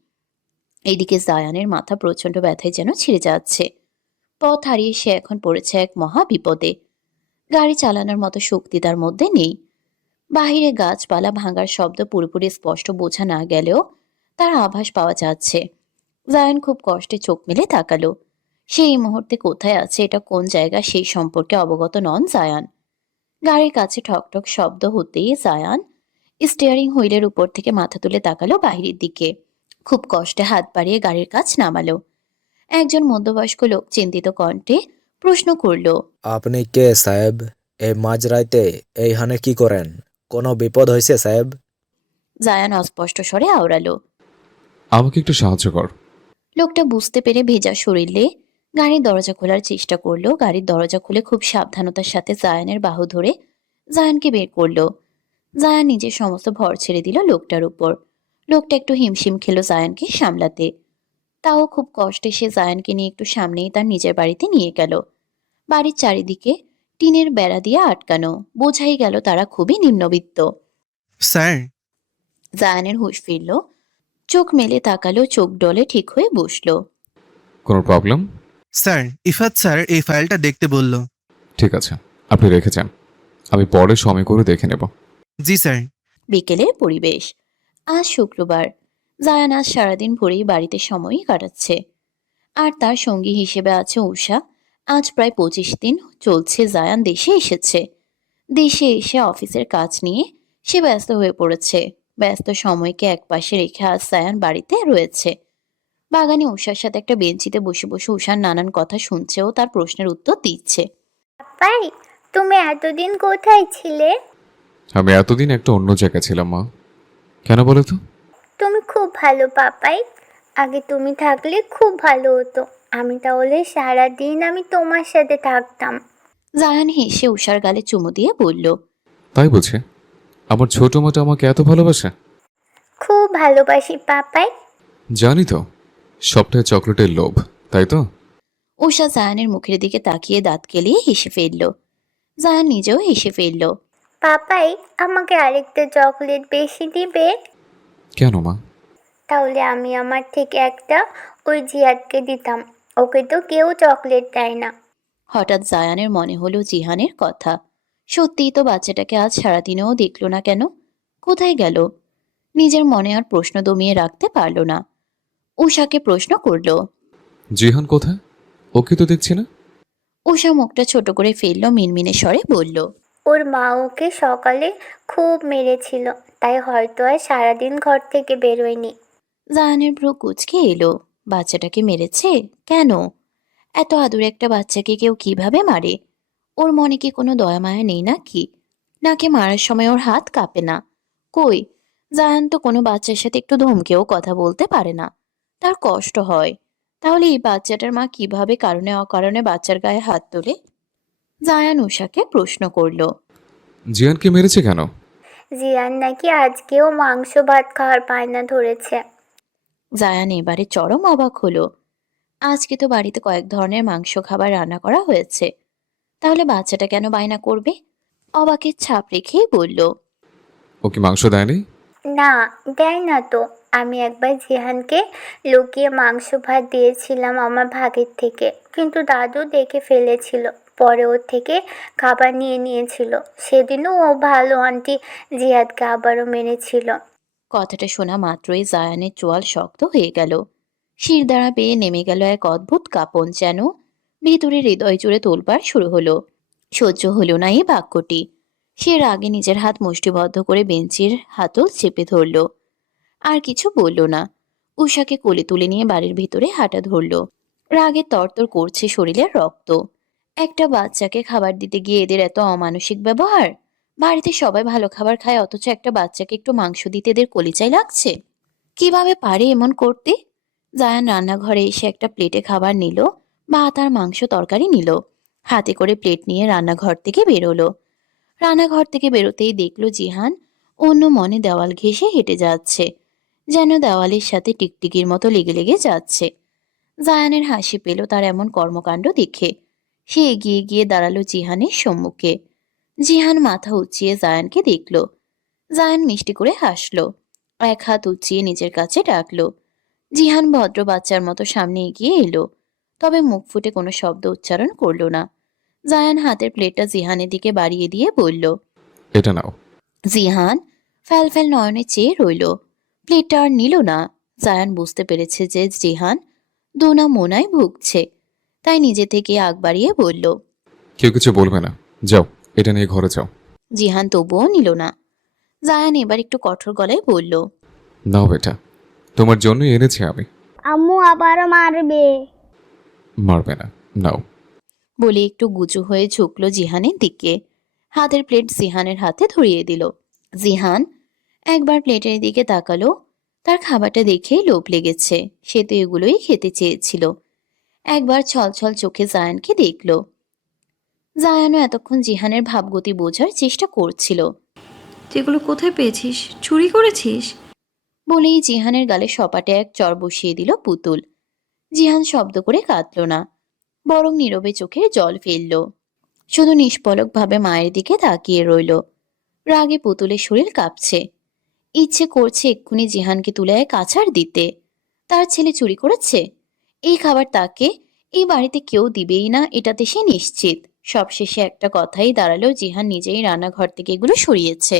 এইদিকে জায়ানের মাথা প্রচন্ড ব্যথায় যেন ছিঁড়ে যাচ্ছে। পথ হারিয়ে সে এখন পড়েছে এক মহা বিপদে। গাড়ি চালানোর মতো শক্তি তার মধ্যে নেই। বাহিরে গাছপালা ভাঙার শব্দ পুরোপুরি স্পষ্ট বোঝা না গেলেও তার আভাস পাওয়া যাচ্ছে। জায়ান খুব কষ্টে চোখ মেলে তাকালো। সে এই মুহূর্তে কোথায় আছে, এটা কোন জায়গা, সেই সম্পর্কে অবগত নন জায়ান। গাড়ির কাছে ঠকঠক শব্দ হতেই জায়ান স্টিয়ারিং হুইলের উপর থেকে মাথা তুলে তাকালো বাইরের দিকে। খুব কষ্টে হাত বাড়িয়ে গাড়ির কাছ নামালো। একজন মধ্যবয়স্ক লোক চিন্তিত কণ্ঠে প্রশ্ন করল, আপনি কে সাহেব? এই মাঝরাইতে এইখানে কি করেন? কোনো বিপদ হয়েছে সাহেব? জায়ান অস্পষ্ট স্বরে আওড়ালো। আমাকে একটু সাহায্য কর। লোকটা বুঝতে পেরে ভেজা শরীরে গাড়ির দরজা খোলার চেষ্টা করলো। গাড়ির দরজা খুলে খুব সাবধানতার সাথে জায়ানের বাহু ধরে জায়ানকে বের করলো। জায়ান নিজের সমস্ত ভর ছেড়ে দিল লোকটার উপর। লোকটা একটু হিমশিম খেলো জায়ানকে সামলাতে। তাও খুব কষ্টে সে জায়ানকে নিয়ে একটু সামনেই তার নিজের বাড়িতে নিয়ে গেল। বাড়ির চারিদিকে টিনের বেড়া দিয়ে আটকানো, বোঝাই গেল তারা খুবই নিম্নবিত্ত। স্যার, জায়ানের হুঁশ ফিরল। চোখ মেলে তাকালো, চোখ ডলে ঠিক হয়ে বসলো। কোনো প্রবলেম? স্যার, ইফাত স্যার এই ফাইলটা দেখতে বলল। ঠিক আছে, আপনি রেখে যান, আমি পরে সময় করে দেখে নেব। জি স্যার। বিকেলের পরিবেশ। আজ শুক্রবার। জায়ান আজ সারাদিন ভোরেই বাড়িতে সময়ই কাটাচ্ছে। আর তার সঙ্গী হিসেবে আছে উষা। আজ প্রায় 25 দিন চলছে জায়ান দেশে এসেছে। দেশে এসে অফিসের কাজ নিয়ে সে ব্যস্ত হয়ে পড়েছে। ব্যস্ত সময়কে একপাশে রেখে আজ জায়ান বাড়িতে রয়েছে। বাগানে উষার সাথে একটা বেঞ্চিতে বসে বসে উষার নানান কথা শুনছে ও তার প্রশ্নের উত্তর দিচ্ছে। পাপাই, তুমি এতদিন কোথায় ছিলে? আমি এতদিন একটা অন্য জায়গায় ছিলাম মা। কেন বলো তো? তুমি খুব ভালো পাপাই। আগে তুমি থাকলে খুব ভালো হতো। তাহলে সারাদিন আমি তোমার সাথে থাকতাম। জায়ান হেসে উষার গালে চুমু দিয়ে বলল, তাই বলছে? আমার ছোট মাটা আমাকে এত ভালোবাসে? খুব ভালোবাসি পাপাই। জানি তো, সবটাই চকলেটের লোভ, তাই তো? উষা জায়ানের মুখের দিকে তাকিয়ে দাঁত কেলিয়ে হেসে ফেলল। জায়ান নিজেও হেসে ফেলল। পাপাই, আমাকে আরেকটা চকলেট বেশি দিবে? কেন মা? তাহলে আমি আমার থেকে একটা ওই জিয়াদকে দিতাম। ওকে তো কেউ চকলেট দেয় না। হঠাৎ জায়ানের মনে হলো জিহানের কথা। সত্যিই তো বাচ্চাটাকে আজ সারাদিনেও দেখল না কেন? কোথায় গেল? নিজের মনে আর প্রশ্ন দমিয়ে রাখতে পারল না। উষাকে প্রশ্ন করল। জিহান কোথায়? ওকে তো দেখছি না। উষা মুখটা ছোট করে ফেলল, মিনমিনে স্বরে বলল, ওর মা ওকে সকালে খুব মেরেছিল, তাই হয়তো আর সারাদিন ঘর থেকে বেরোয়নি। জায়ানের ভ্রু কুঁচকে এলো। বাচ্চাটাকে মেরেছে? কেন? এত আদুর একটা বাচ্চাকে কেউ কিভাবে মারে? ওর মনে কি কোনো দয়া মায়া নেই নাকি? নাকি মারার সময় ওর হাত কাঁপে না? কই, জায়ান তো কোনো বাচ্চার সাথে একটু ধমকেও কথা বলতে পারে না। তার কষ্ট হয়। তাহলে এই বাচ্চাটার মা কিভাবে কারণে অকারণে বাচ্চার গায়ে হাত তোলে? জায়ান উষাকে প্রশ্ন করল। জিহানকে মেরেছে কেন? জিয়ান নাকি আজকেও মাংস ভাত খাওয়ার বায়না ধরেছে। জায়ান এবারে চরম অবাক হলো। আজকে তো বাড়িতে কয়েক ধরনের মাংস খাবার রান্না করা হয়েছে। তাহলে বাচ্চাটা কেন বায়না করবে? অবাকের ছাপ রেখেই বলল, ও কি মাংস দেয়নি? না, দেয় না তো। আমি একবার জিহানকে লুকিয়ে মাংস ভাত দিয়েছিলাম আমার ভাগের থেকে, কিন্তু দাদু দেখে ফেলেছিল। পরে ওর থেকে খাবার নিয়ে নিয়েছিল। সেদিনও ও ভালো আন্টি জিহাদকে আবারও মেরেছিল। কথাটা শোনা মাত্রই জায়ানের চোয়াল শক্ত হয়ে গেল। শিরদাঁড়া বেয়ে নেমে গেল এক অদ্ভুত কাঁপন, যেন ভেতরে হৃদয় জুড়ে তোলপাড় শুরু হলো। সহ্য হলো না এই বাক্যটি। সে রাগে নিজের হাত মুষ্টিবদ্ধ করে বেঞ্চির হাতল চেপে ধরল। আর কিছু বলল না। উষাকে কোলে তুলে নিয়ে বাড়ির ভিতরে হাঁটা ধরল। রাগে তরতর করছে শরীরের রক্ত। একটা বাচ্চাকে খাবার দিতে গিয়ে এদের এত অমানসিক ব্যবহার। বাড়িতে সবাই ভালো খাবার খায়, অথচ একটা বাচ্চাকে একটু মাংস দিতে এদের কলিজায় লাগছে। কিভাবে পারে এমন করতে? জায়ান রান্নাঘরে এসে একটা প্লেটে খাবার নিল, ভাত আর মাংস তরকারি নিল। হাতে করে প্লেট নিয়ে রান্নাঘর থেকে বেরোলো। রান্নাঘর থেকে বেরোতেই দেখলো জিহান অন্য মনে দেওয়াল ঘেঁষে হেঁটে যাচ্ছে, যেন দেওয়ালের সাথে টিকটিকির মতো লেগে লেগে যাচ্ছে। জায়ানের হাসি পেল তার এমন কর্মকাণ্ড দেখে। সে এগিয়ে গিয়ে দাঁড়ালো জিহানের সম্মুখে। জিহান মাথা উঁচিয়ে জায়ানকে দেখল। জায়ান মিষ্টি করে হাসলো, এক হাত উঁচিয়ে নিজের কাছে ডাকলো। জিহান ভদ্র বাচ্চার মতো সামনে এগিয়ে এলো, তবে মুখ ফুটে কোনো শব্দ উচ্চারণ করলো না। জায়ান হাতের প্লেটটা জিহানের দিকে বাড়িয়ে দিয়ে বলল, এটা নাও। জিহান ফ্যাল ফ্যাল নয়নে চেয়ে রইল। প্লেটটা আর নিল না। জায়ান বুঝতে পেরেছে যে জিহান দোনা মোনায় ভুগছে, তাই নিজে থেকে আগ বাড়িয়ে বলল। কেউ কিছু বলবে না, যাও এটা নিয়ে ঘরে যাও। জিহান তবুও নিল না। জায়ান এবার একটু কঠোর গলায় বলল, নাও বেটা, তোমার জন্য এনেছি আমি। আম্মু আবারও মারবে। মারবে না, নাও। বলে একটু গুজু হয়ে ঝুঁকলো জিহানের দিকে। হাতের প্লেট জিহানের হাতে ধরিয়ে দিল। জিহান একবার প্লেটের দিকে তাকালো। তার খাবারটা দেখেই লোভ লেগেছে। সে তো এগুলোই খেতে চেয়েছিল। একবার ছলছল চোখে জায়ানকে দেখল। জায়ানও এতক্ষণ জিহানের ভাবগতি বোঝার চেষ্টা করছিল। যেগুলো কোথায় পেয়েছিস? চুরি করেছিস? বলেই জিহানের গালে সপাটে এক চর বসিয়ে দিল পুতুল। জিহান শব্দ করে কাঁদল না, বরং নীরবে চোখের জল ফেলল। শুধু নিষ্পলকভাবে মায়ের দিকে তাকিয়ে রইল। রাগে পুতুলের শরীর কাঁপছে। ইচ্ছে করছে এক্ষুনি জিহানকে তুলে এক আছাড় দিতে। তার ছেলে চুরি করেছে এই খাবার, তাকে এই বাড়িতে কেউ দিবেই না, এটাতে সে নিশ্চিত। সবশেষে একটা কথাই দাঁড়ালো, জিহান নিজেই রান্নাঘর থেকে এগুলো সরিয়েছে।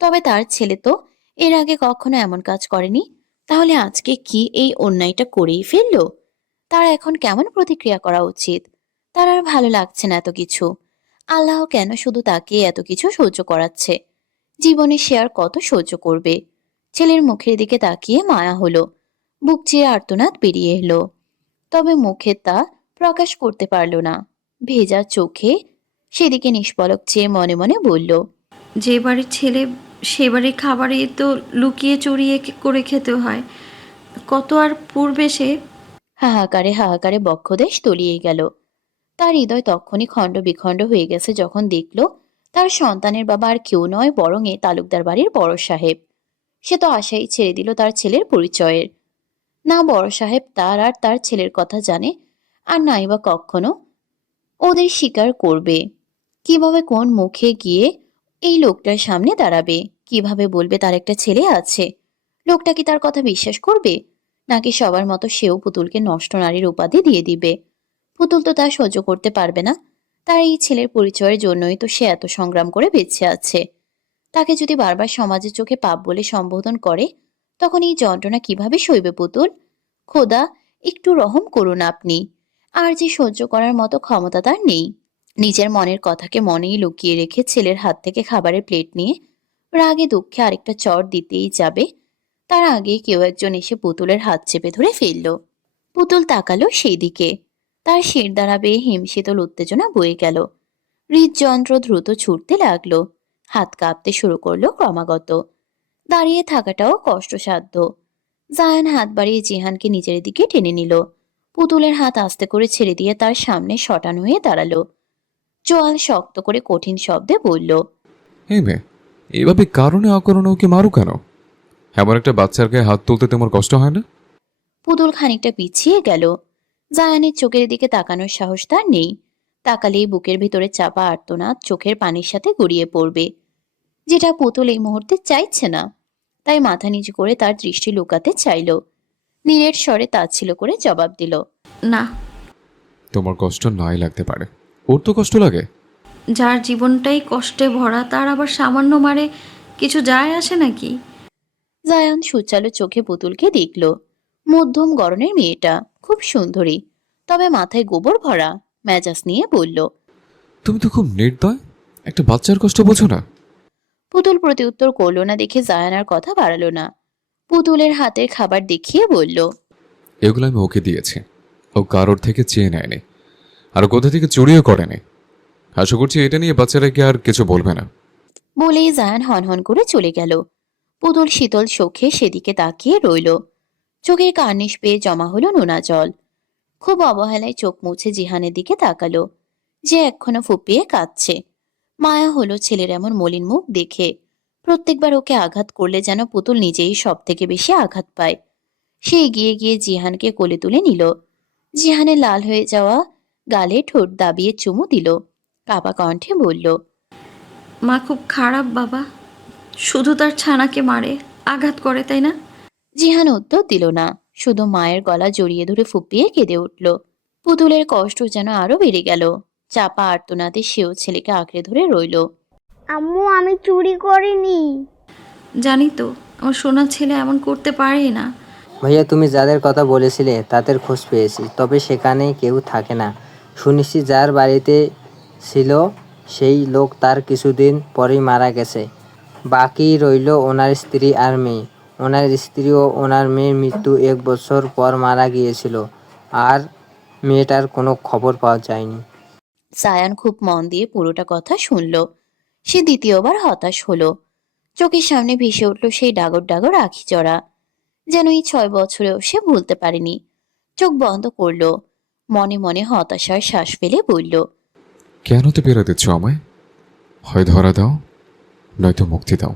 তবে তার ছেলে তো এর আগে কখনো এমন কাজ করেনি। তাহলে আজকে কি এই অন্যায়টা করেই ফেললো? তার এখন কেমন প্রতিক্রিয়া করা উচিত? তার আর ভালো লাগছে না এত কিছু। আল্লাহ কেন শুধু তাকে এত কিছু সহ্য করাচ্ছে? জীবনে সে আর কত সহ্য করবে? ছেলের মুখের দিকে তাকিয়ে মায়া হলো। বুক চেয়ে আর্তনাদ বেরিয়ে এলো, তবে মুখে তা প্রকাশ করতে পারল না। ভেজা চোখে সেদিকে নিষ্পলক চেয়ে মনে মনে বলল, যে বাড়ির ছেলে সে বাড়ির খাবারই তো লুকিয়ে চুরিয়ে করে খেতে হয়। কত আর পূর্বে সে। হাহাকারে হাহাকারে বক্ষদেশ তলিয়ে গেল। তার হৃদয় তখনই খণ্ড বিখণ্ড হয়ে গেছে যখন দেখল তার সন্তানের বাবা আর কেউ নয়, বরং এ তালুকদার বাড়ির বড় সাহেব। সে তো আশাই ছেড়ে দিল তার ছেলের পরিচয়ের। না বড় সাহেব তার আর তার ছেলের কথা জানে, আর নাই বা কখনো ওদের স্বীকার করবে। কিভাবে কোন মুখে গিয়ে এই লোকটার সামনে দাঁড়াবে? কিভাবে বলবে তার একটা ছেলে আছে? লোকটা কি তার কথা বিশ্বাস করবে? নাকি সবার মতো সেও পুতুলকে নষ্ট নারীর উপাধি দিয়ে দিবে? পুতুল তো তা সহ্য করতে পারবে না। তার এই ছেলের পরিচয়ের জন্যই তো সে এত সংগ্রাম করে বেঁচে আছে। তাকে যদি বারবার সমাজের চোখে পাপ বলে সম্বোধন করে, তখন এই যন্ত্রণা কিভাবে সইবে পুতুল? খোদা, একটু রহম করুন আপনি। আর যে সহ্য করার মতো ক্ষমতা তার নেই। নিজের মনের কথাকে মনেই লুকিয়ে রেখে ছেলের হাত থেকে খাবারের প্লেট নিয়ে রাগে দুঃখে আরেকটা চড় দিতেই যাবে, তার আগে কেউ একজন এসে পুতুলের হাত চেপে ধরে ফেলল। পুতুল তাকালো সেই দিকে। তার শিরদাঁড়া বেয়ে হিমশীতল উত্তেজনা বয়ে গেল। হৃদযন্ত্র দ্রুত ছুটতে লাগলো। হাত কাঁপতে শুরু করলো ক্রমাগত। দাঁড়িয়ে থাকাটাও কষ্টসাধ্য। জায়ান হাত বাড়িয়ে জিহানকে নিজের দিকে টেনে নিল। পুতুলের হাত আস্তে করে ছেড়ে দিয়ে তার সামনে শটান হয়ে দাঁড়ালো। চোয়াল শক্ত করে কঠিন শব্দে বলল, এই মেয়ে, এভাবে কারণে অকারণে ওকে মারু কেন? এমন একটা বাচ্চার গায়ে হাত তুলতে তোমার কষ্ট হয় না? পুতুল খানিকটা পিছিয়ে গেল। জায়ানের চোখের দিকে তাকানোর সাহস তার নেই। তাকালেই বুকের ভিতরে চাপা আর্তনাদ চোখের পানির সাথে গড়িয়ে পড়বে, যেটা পুতুল এই মুহূর্তে চাইছে না। তাই মাথা নিচু করে তার দৃষ্টি লুকাতে চাইল। নীরের স্বরে তাচ্ছিল্য করে জবাব দিল, না। তোমার কষ্ট নাই লাগতে পারে, ওর তো কষ্ট লাগে। যার জীবনটাই কষ্টে ভরা তার আবার সামান্য মারে কিছু যায় আসে নাকি? জায়ান সুচালো চোখে পুতুলকে দেখল। মধ্যম গড়নের মেয়েটা, খুব সুন্দরী, তবে মাথায় গোবর ভরা। মেজাজ নিয়ে বলল। তুমি তো খুব নির্দয়, একটা বাচ্চার কষ্ট বোঝো না। পুতুল প্রতিউত্তর করলো না দেখে জায়ান আর কথা বাড়ালো না। পুতুলের হাতের খাবার দেখিয়ে বলল। এগুলো আমি ওকে দিয়েছি, ও কারোর থেকে চেয়ে নেয়নি, আর কোথা থেকে চুরিও করেনি। আশা করছি এটা নিয়ে বাচ্চারা কি আর কিছু বলবে না। বলেই জায়ান হনহন করে চলে গেল। পুতুল শীতল চোখে সেদিকে তাকিয়ে রইল। চোখের কার্নিশ পেয়ে জমা হলো নোনা জল। খুব অবহেলায় চোখ মুছে জিহানের দিকে তাকালো, যে এখনো ফুপিয়ে কাঁদছে। মায়া হলো ছেলের এমন মলিন মুখ দেখে। প্রত্যেকবার ওকে আঘাত করলে যেন পুতুল নিজেই সব থেকে বেশি আঘাত পায়। সে এগিয়ে গিয়ে জিহানকে কোলে তুলে নিল। জিহানের লাল হয়ে যাওয়া গালে ঠোঁট দাবিয়ে চুমু দিল। কাপা কণ্ঠে বলল। মা খুব খারাপ বাবা, শুধু তার ছানাকে মারে, আঘাত করে, তাই না? জিহান উত্তর দিল না, শুধু মায়ের গলা জড়িয়ে ধরে ফুপিয়ে কেঁদে উঠল। পুতুলের কষ্ট যেন আরো বেড়ে গেল। চাপা আর্তনাদে সেও ছেলেকে আঁকড়ে ধরে রইল। আম্মু, আমি চুরি করিনি। জানি তো, আমার সোনা ছেলে এমন করতে পারে না। ভাইয়া, তুমি যাদের কথা বলেছিলে তাদের খোঁজ পেয়েছি, তবে সেখানে কেউ থাকে না। শুনেছি যার বাড়িতে ছিল সেই লোক তার কিছুদিন পরেই মারা গেছে। বাকি রইল ওনার স্ত্রী আর মেয়ে। ওনার স্ত্রী ও ওনার মেয়ের মৃত্যু 1 বছর পর মারা গিয়েছিল, আর মেয়েটার কোনো খবর পাওয়া যায়নি। সায়ান খুব মন দিয়ে পুরোটা কথা শুনল। সে দ্বিতীয়বার হতাশ হলো। চোখের সামনে ভেসে উঠল সেই ডাগর ডাগর আখি জড়া, যেন এই 6 বছরেও সে ভুলতে পারেনি। চোখ বন্ধ করলো। মনে মনে হতাশার শ্বাস ফেলে বলল। কেন তো পেরে দিচ্ছ আমায়? হয় ধরা দাও, নয়তো মুক্তি দাও।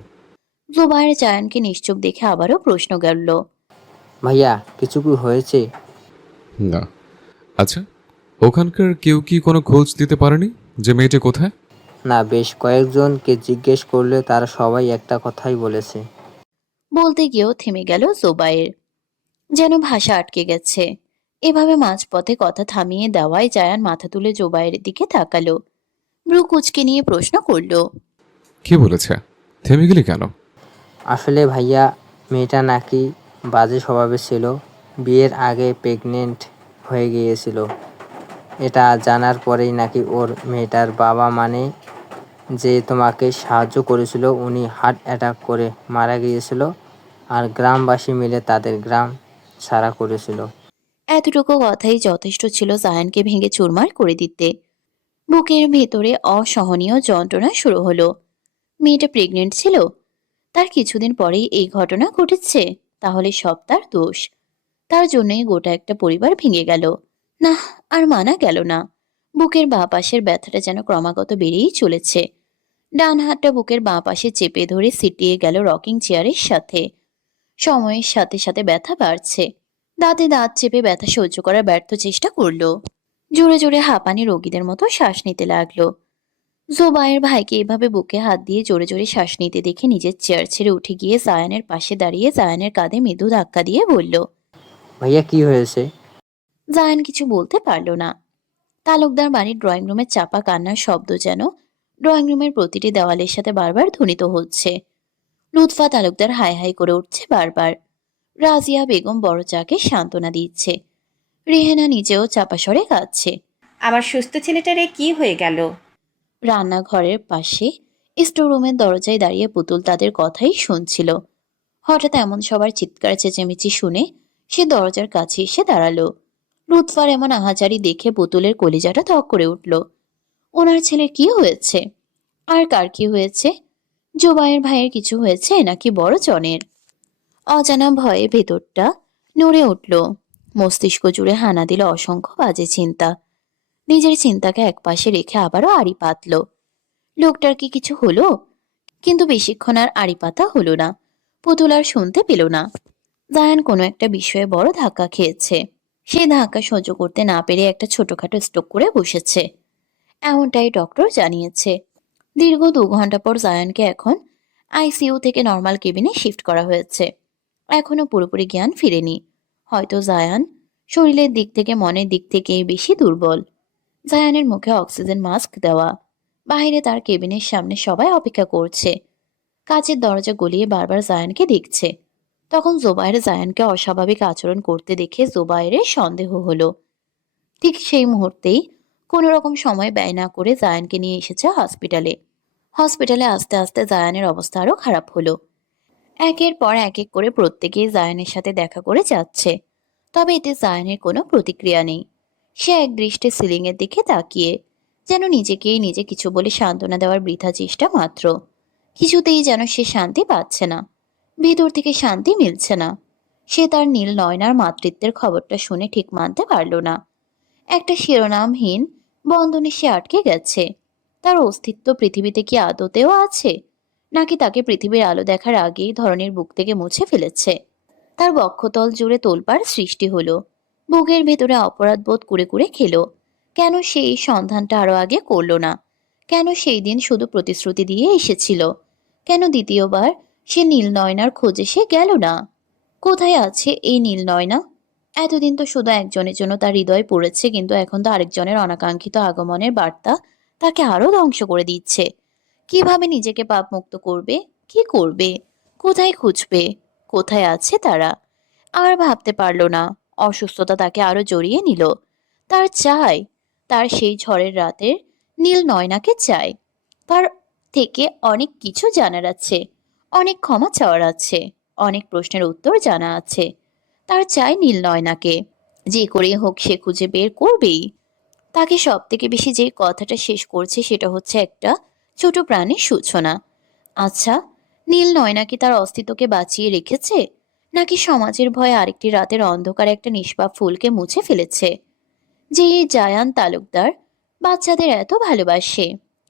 জুবায়ের জায়ানকে নিশ্চুপ দেখে আবারও প্রশ্ন গেল। ভাইয়া, কিছু কি হয়েছে? না। আচ্ছা, ওখানকার কেউ কি কোনো খোঁজ দিতে পারেনি যে মেয়েটা কোথায়? না, বেশ কয়েকজনকে জিজ্ঞেস করলে তারা সবাই একটা কথাই বলেছে। বলতে গিয়েও থেমে গেল জোবায়ের, যেন ভাষা আটকে গেছে। এভাবে মাঝপথে কথা থামিয়ে দেওয়ায় জায়ান মাথা তুলে জোবায়ের দিকে তাকালো। ব্রু কুচকে নিয়ে প্রশ্ন করল। কি বলেছে? থেমে গেলি কেন? আসলে ভাইয়া, মেয়েটা নাকি বাজে স্বভাবের ছিল। বিয়ের আগে প্রেগনেন্ট হয়ে গিয়েছিল। এটা জানার পরেই নাকি ওর মেয়েটার বাবা, মানে যে তোমাকে সাহায্য করেছিল, উনি হার্ট অ্যাটাক করে মারা গিয়েছিল, আর গ্রামবাসী মিলে তাদের গ্রাম ছাড়া করেছিল। এতটুকু কথাই যথেষ্ট ছিল জায়ানকে ভেঙে চুরমার করে দিতে। বুকের ভেতরে অসহনীয় যন্ত্রণা শুরু হলো। মেয়েটা প্রেগনেন্ট ছিল, তার কিছুদিন পরেই এই ঘটনা ঘটেছে। তাহলে সব তার দোষ। তার জন্যই গোটা একটা পরিবার ভেঙে গেল। না, আর মানা গেল না। বুকের বাঁ পাশের ব্যথাটা যেন ক্রমাগত বেড়েই চলেছে। ডান হাতটা বুকের বাঁ পাশে চেপে ধরে সিটিয়ে গেল রকিং চেয়ারের সাথে। সময়ের সাথে সাথে ব্যথা বাড়ছে। দাঁতে দাঁত চেপে ব্যথা সহ্য করার ব্যর্থ চেষ্টা করলো। জোরে জোরে হাঁপানি রোগীদের মতো শ্বাস নিতে লাগলো। জোবায়ের ভাইকে এভাবে বুকে হাত দিয়ে জোরে জোরে শ্বাস নিতে দেখে নিজের চেয়ার ছেড়ে উঠে গিয়ে জায়ানের পাশে দাঁড়িয়ে জায়ানের কাঁধে মৃদু ধাক্কা দিয়ে বলল। ভাইয়া, কি হয়েছে? জায়ান কিছু বলতে পারল না। তালুকদার বাড়ির ড্রয়িং রুমের চাপা কান্নার শব্দ যেন ড্রয়িং রুমের প্রতিটি দেওয়ালের সাথে বারবার ধ্বনিত হচ্ছে। লুৎফা তালুকদার হাই হাই করে উঠছে বারবার। রাজিয়া বেগম বড় চাকে সান্ত্বনা দিচ্ছে। রেহেনা নিজেও চাপা স্বরে কাঁদছে। আমার সুস্থ ছেলেটারে কি হয়ে গেল? রান্নাঘরের পাশে স্টোর রুমের দরজায় দাঁড়িয়ে পুতুল তাদের কথাই শুনছিল। হঠাৎ এমন সবার চিৎকার চেঁচেমেচি শুনে সে দরজার কাছে এসে দাঁড়ালো। লুৎফার এমন আহাজারি দেখে পুতুলের কলিজাটা ধক করে উঠল। ওনার ছেলের কি হয়েছে? আর কার কি হয়েছে? জোবায়ের ভাইয়ের কিছু হয়েছে নাকি বড় জনের? অজানা ভয়ে ভেতরটা নড়ে উঠল। মস্তিষ্ক জুড়ে হানা দিল অসংখ্য বাজে চিন্তা। নিজের চিন্তাকে একপাশে রেখে আবারও আড়ি পাতল। লোকটার কি কিছু হলো? কিন্তু বেশিক্ষণ আর আড়ি পাতা হলো না। পুতুল আর শুনতে পেল না। জায়ান কোনো একটা বিষয়ে বড় ধাক্কা খেয়েছে। সেই ধাক্কা সহ্য করতে না পেরে একটা ছোটখাটো স্ট্রোক করে বসেছে, এমনটাই ডক্টর জানিয়েছে। দীর্ঘ 2 ঘন্টা পর জায়ানকে এখন আইসিইউ থেকে নর্মাল কেবিনে শিফট করা হয়েছে। এখনো পুরোপুরি জ্ঞান ফিরেনি। হয়তো জায়ান শরীরের দিক থেকে মনের দিক থেকেই বেশি দুর্বল। জায়ানের মুখে অক্সিজেন মাস্ক দেওয়া। বাইরে তার কেবিনের সামনে সবাই অপেক্ষা করছে। কাচের দরজা গলিয়ে বারবার জায়ানকে দেখছে। তখন জোবায়ের জায়ানকে অস্বাভাবিক আচরণ করতে দেখে জোবায়েরের সন্দেহ হলো। ঠিক সেই মুহূর্তেই কোনো রকম সময় ব্যয় না করে জায়ানকে নিয়ে এসেছে হসপিটালে। হসপিটালে আস্তে আস্তে জায়ানের অবস্থা আরো খারাপ হলো। একের পর এক এক করে প্রত্যেকেই জায়ানের সাথে দেখা করে যাচ্ছে, তবে এতে জায়ানের কোনো প্রতিক্রিয়া নেই। সে এক দৃষ্টে সিলিং এর দিকে তাকিয়ে, যেন নিজেকেই নিজে কিছু বলে সান্ত্বনা দেওয়ার বৃথা চেষ্টা মাত্র। কিছুতেই যেন সে শান্তি পাচ্ছে না, ভেতর থেকে শান্তি মিলছে না। সে তার নীল নয়নার মাতৃত্বের খবরটা শুনে ঠিক মানতে পারল না। একটা শিরোনামহীন বন্ধনে সে আটকে গেছে। তার অস্তিত্ব পৃথিবীতে কি আদতেও আছে, নাকি তাকে পৃথিবীর আলো দেখার আগেই ধরনের বুক থেকে মুছে ফেলেছে? তার বক্ষতল জুড়ে তোলপাড় সৃষ্টি হলো। বুকের ভেতরে অপরাধ বোধ করে করে খেলো। কেন সে এই সন্ধানটা আরো আগে করলো না? কেন সেই দিন শুধু প্রতিশ্রুতি দিয়ে এসেছিল? কেন দ্বিতীয়বার সে নীল নয়নার খোঁজে সে গেল না? কোথায় আছে এই নীল নয়না? এতদিন তো শুধু একজনের জন্য তার হৃদয় পড়েছে, কিন্তু এখন তো আরেকজনের অনাকাঙ্ক্ষিত আগমনের বার্তা তাকে আরো ধ্বংস করে দিচ্ছে। কিভাবে নিজেকে পাপ মুক্ত করবে? কি করবে? কোথায় খুঁজবে? কোথায় আছে তারা? আর ভাবতে পারল না। অসুস্থতা তাকে আরো জড়িয়ে নিল। তার চাই, তার সেই ঝড়ের রাতের নীল নয়নাকে চাই। তার থেকে অনেক কিছু জানার আছে, অনেক ক্ষমা চাওয়ার আছে, অনেক প্রশ্নের উত্তর জানা আছে। তার চাই নীল নয়নাকে, যে করেই হোক সে খুঁজে বের করবেই। তাকে সব থেকে বেশি যে কথাটা শেষ করছে সেটা হচ্ছে একটা ছোট প্রাণের সূচনা। আচ্ছা, নীল নয়না কি তার অস্তিত্বকে বাঁচিয়ে রেখেছে, নাকি সমাজের ভয়ে আরেকটি রাতের অন্ধকার একটা নিষ্পাপ ফুলকে মুছে ফেলেছে? যে এই জায়ান তালুকদার বাচ্চাদের এত ভালোবাসে,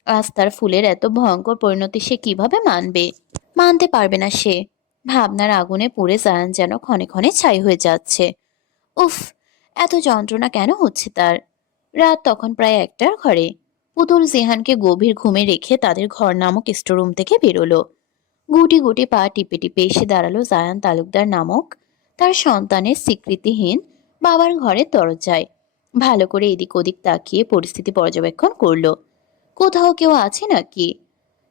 আজ তার ফুলের এত ভয়ঙ্কর পরিণতি সে কিভাবে মানবে? মানতে পারবে না সে। ভাবনার আগুনে পুড়ে জায়ান যেন ক্ষণে ক্ষণে ছাই হয়ে যাচ্ছে। উফ, এত যন্ত্রণা কেন হচ্ছে তার? রাত তখন প্রায় 1টার ঘরে। পুতুল জিহানকে গভীর ঘুমে রেখে তাদের ঘর নামক স্টোরুম থেকে বেরোলো। গুটি গুটি পা টিপে টিপে এসে দাঁড়ালো জায়ান তালুকদার নামক তার সন্তানের স্বীকৃতিহীন বাবার ঘরের দরজায়। ভালো করে এদিক ওদিক তাকিয়ে পরিস্থিতি পর্যবেক্ষণ করলো। কোথাও কেউ আছে নাকি?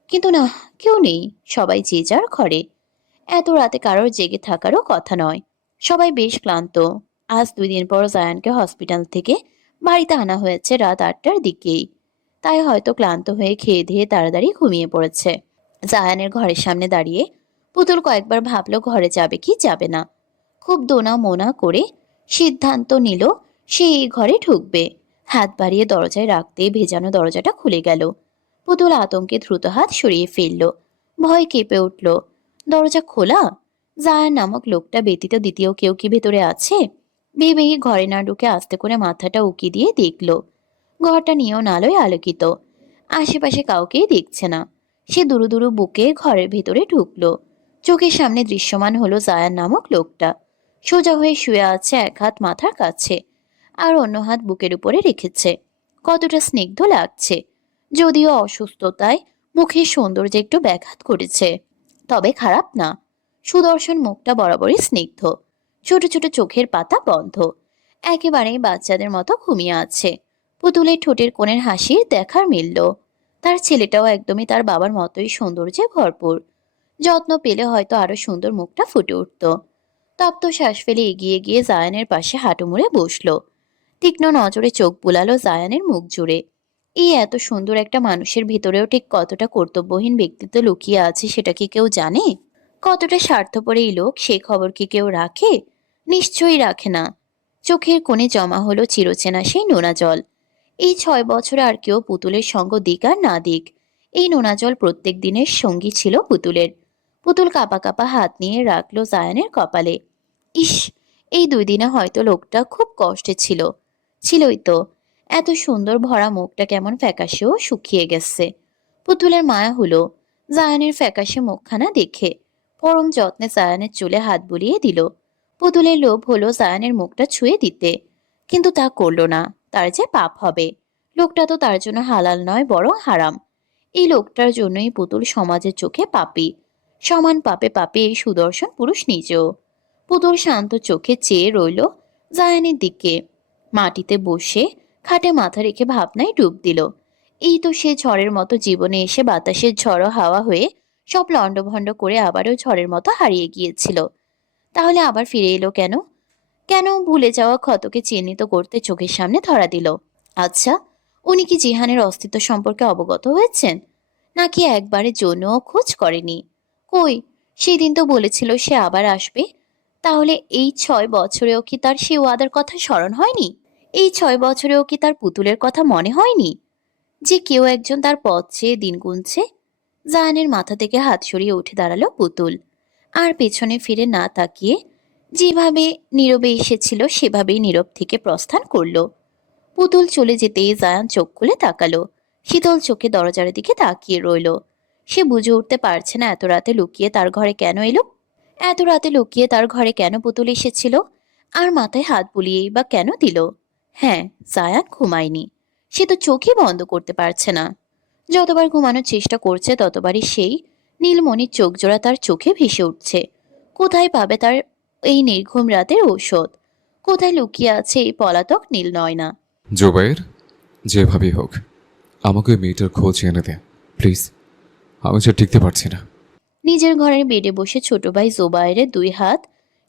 কিন্তু না, কেউ নেই। সবাই যে যার ঘরে। এত রাতে কারোর জেগে থাকারও কথা নয়। সবাই বেশ ক্লান্ত। আজ 2 দিন পর জায়ানকে হসপিটাল থেকে বাড়িতে আনা হয়েছে রাত 8টার দিকেই। তাই হয়তো ক্লান্ত হয়ে খেয়ে ধেয়ে তাড়াতাড়ি ঘুমিয়ে পড়েছে। জায়ানের ঘরের সামনে দাঁড়িয়ে পুতুল কয়েকবার ভাবলো ঘরে যাবে কি যাবে না। খুব দোনা মোনা করে সিদ্ধান্ত নিল সে এই ঘরে ঢুকবে। হাত বাড়িয়ে দরজায় রাখতেই ভেজানো দরজাটা খুলে গেল। পুতুল আতঙ্কে দ্রুত হাত সরিয়ে ফেলল। ভয় কেঁপে উঠল। দরজা খোলা? জায়ান নামক লোকটা ব্যতীত দ্বিতীয় কেউ কি ভেতরে আছে? ভেবেই ঘরে না ঢুকে আস্তে করে মাথাটা উকি দিয়ে দেখল। ঘরটা নিয়ন আলোয় আলোকিত। আশেপাশে কাউকেই দেখছে না। সে দুরু দুরু বুকে ঘরের ভেতরে ঢুকলো। চোখের সামনে দৃশ্যমান হলো জায়ান নামক লোকটা। সোজা হয়ে শুয়ে আছে, এক হাত মাথার কাছে আর অন্য হাত বুকের উপরে রেখেছে। কতটা স্নিগ্ধ লাগছে। যদিও অসুস্থতায় মুখের সৌন্দর্য একটু ব্যাঘাত করেছে, তবে খারাপ না। সুদর্শন মুখটা বরাবরই স্নিগ্ধ। ছোট ছোট চোখের পাতা বন্ধ। একেবারেই বাচ্চাদের মতো ঘুমিয়ে আছে। পুতুলের ঠোঁটের কোণের হাসির দেখার মিলল। তার ছেলেটাও একদমই তার বাবার মতোই সৌন্দর্যে ভরপুর। যত্ন পেলে হয়তো আরো সুন্দর মুখটা ফুটে উঠত। তপ্ত শ্বাস ফেলে এগিয়ে গিয়ে জায়ানের পাশে হাঁটু মুড়ে বসলো। তীক্ষ্ণ নজরে চোখ বুলালো জায়ানের মুখ জুড়ে। এই এত সুন্দর একটা মানুষের ভিতরেও ঠিক কতটা কর্তব্যহীন ব্যক্তিত্ব লুকিয়ে আছে সেটা কি কেউ জানে? কতটা স্বার্থপর এই লোক, সে খবর কি কেউ রাখে? নিশ্চয়ই রাখে না। চোখের কোণে জমা হলো চিরচেনা সেই নোনা জল। এই 6 বছরে আর কেউ পুতুলের সঙ্গ দিক আর না দিক, এই নোনা জল প্রত্যেক দিনের সঙ্গী ছিল পুতুলের। পুতুল কাপা কাপা হাত নিয়ে রাখলো জায়ানের কপালে। ইস, এই 2 দিনে হয়তো লোকটা খুব কষ্টে ছিল। ছিলই তো। এত সুন্দর ভরা মুখটা কেমন ফ্যাকাশে ও শুকিয়ে গেছে। পুতুলের মায়া হলো জায়ানের ফ্যাকাশে মুখখানা দেখে। পরম যত্নে জায়ানের চুলে হাত বুলিয়ে দিল। পুতুলের লোভ হলো জায়ানের মুখটা ছুঁয়ে দিতে, কিন্তু তা করলো না। তার যে পাপ হবে। লোকটা তো তার জন্য হালাল নয়, বরং হারাম। এই লোকটার জন্যই পুতুল সমাজের চোখে পাপী। সমান পাপে পাপে এই সুদর্শন পুরুষ নিজেও। পুতুল শান্ত চোখে চেয়ে রইল জায়ানের দিকে। মাটিতে বসে খাটে মাথা রেখে ভাবনায় ডুব দিল। এই তো সে ঝড়ের মতো জীবনে এসে বাতাসের ঝড়ো হাওয়া হয়ে সব লণ্ডভণ্ড করে আবারও ঝড়ের মতো হারিয়ে গিয়েছিল। তাহলে আবার ফিরে এলো কেন? কেন ভুলে যাওয়া ক্ষতকে চিহ্নিত করতে চোখের সামনে ধরা দিল? আচ্ছা, উনি কি জিহানের অস্তিত্ব সম্পর্কে অবগত হয়েছেন, নাকি একবারের জন্যও খোঁজ করেনি? কই, সেদিন তো বলেছিল সে আবার আসবে। তাহলে এই 6 বছরেও কি তার সে ওয়াদার কথা স্মরণ হয়নি? এই 6 বছরেও কি তার পুতুলের কথা মনে হয়নি যে কেউ একজন তার পথ চেয়ে দিন গুনছে? জায়ানের মাথা থেকে হাত সরিয়ে উঠে দাঁড়ালো পুতুল, আর পেছনে ফিরে না তাকিয়ে যেভাবে নীরবে এসেছিল সেভাবেই নীরব থেকে প্রস্থান করলো। পুতুল চলে যেতেই জায়ান চোখ খুলে তাকালো, শীতল চোখে দরজার দিকে তাকিয়ে রইলো। সে বুঝে উঠতে পারছে না এত রাতে লুকিয়ে তার ঘরে কেন এলো, এত রাতে লুকিয়ে তার ঘরে কেন পুতুল এসেছিল, আর মাথায় হাত বুলিয়েই বা কেন দিল? হ্যাঁ, জায়ান ঘুমায়নি, সে তো চোখই বন্ধ করতে পারছে না। যতবার ঘুমানোর চেষ্টা করছে ততবারই সেই নীলমণির চোখ জোড়া তার চোখে ভেসে উঠছে। কোথায় পাবে তার এই নির্ঘুম রাতের ঔষধ? কোথায় লুকিয়ে আছে এই পলাতক নীল নয়না? জোবাইর, যেভাবেই হোক আমাকে ওই মেয়েটার খোঁজ এনে দে প্লিজ। আমি যে টিকতে পারছি না। নিজের ঘরের বেডে বসে ছোট ভাই জোবায়েরের 2 হাত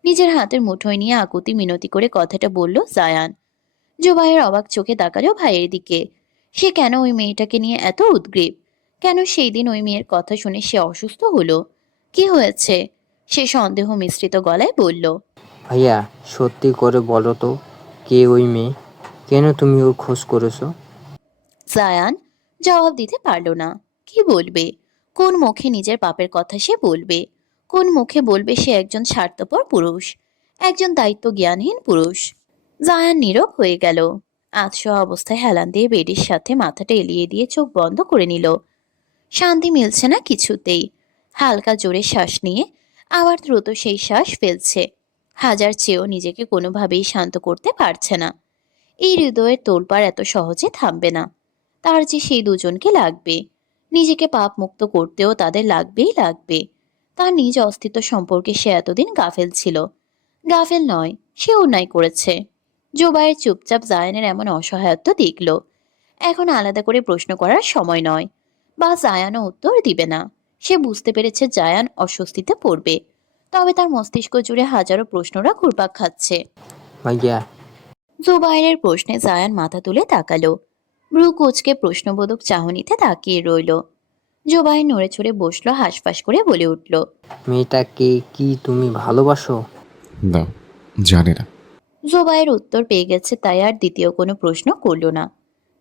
নিজের হাতের মুঠোয় নিয়ে আকুতি মিনতি করে কথাটা বলল জায়ান। জোবায়ের অবাক চোখে তাকালো ভাইয়ের দিকে। সে কেন ওই মেয়েটাকে নিয়ে এত উদ্গ্রীব? কেন সেই দিন ওই মেয়ের কথা শুনে সে অসুস্থ হলো? কি হয়েছে? সে সন্দেহ মিশ্রিত গলায় বলল। ভাইয়া, সত্যি করে বলো তো, কে ওই মেয়ে? কেন তুমি ওর খোঁজ করেছো? জায়ান জবাব দিতে পারল না। কি বলবে? কোন মুখে নিজের পাপের কথা সে বলবে? কোন মুখে বলবে সে একজন স্বার্থপর পুরুষ, একজন দায়িত্ব জ্ঞানহীন পুরুষ? জায়ান নীরব হয়ে গেল। আতশোয়া অবস্থায় হেলান দিয়ে বেডের সাথে মাথাটা এলিয়ে দিয়ে চোখ বন্ধ করে নিল। শান্তি মিলছে না কিছুতেই। হালকা জোরে শ্বাস নিয়ে আবার দ্রুত সেই শ্বাস ফেলছে। হাজার চেয়েও নিজেকে কোনোভাবেই শান্ত করতে পারছে না। এই হৃদয়ের তোলপাড় এত সহজে থামবে না। তার যে সেই দুজনকে লাগবে, নিজেকে পাপ মুক্ত করতেও তাদের লাগবেই লাগবে। তার নিজ অস্তিত্ব সম্পর্কে সে এতদিন গাফেল ছিল। গাফেল নয়, সে অন্যায় করেছে। জোবায়ের চুপচাপ জায়ানের এমন অসহায়ত্ব দেখল। এখন আলাদা করে প্রশ্ন করার সময় নয়, বা জায়ানও উত্তর দিবে না। সে বুঝতে পেরেছে জায়ান অস্বস্তিতে পড়বে, তবে তার মস্তিষ্ক জুড়ে হাজারো প্রশ্নরা ঘুরপাক খাচ্ছে। ভাইয়া, জোবায়েরের প্রশ্নে জায়ান মাথা তুলে তাকালো, ভ্রু কুঁচকে প্রশ্নবোধক চাহনিতে তাকিয়ে রইল। জোবায়ের নড়ে চড়ে বসলো, হাঁসফাঁস করে বলে উঠল। মেয়েটাকে কি তুমি ভালোবাসো? না, জানি না। জোবায়ের উত্তর পেয়ে গেছে তাই আর দ্বিতীয় কোনো প্রশ্ন করল না।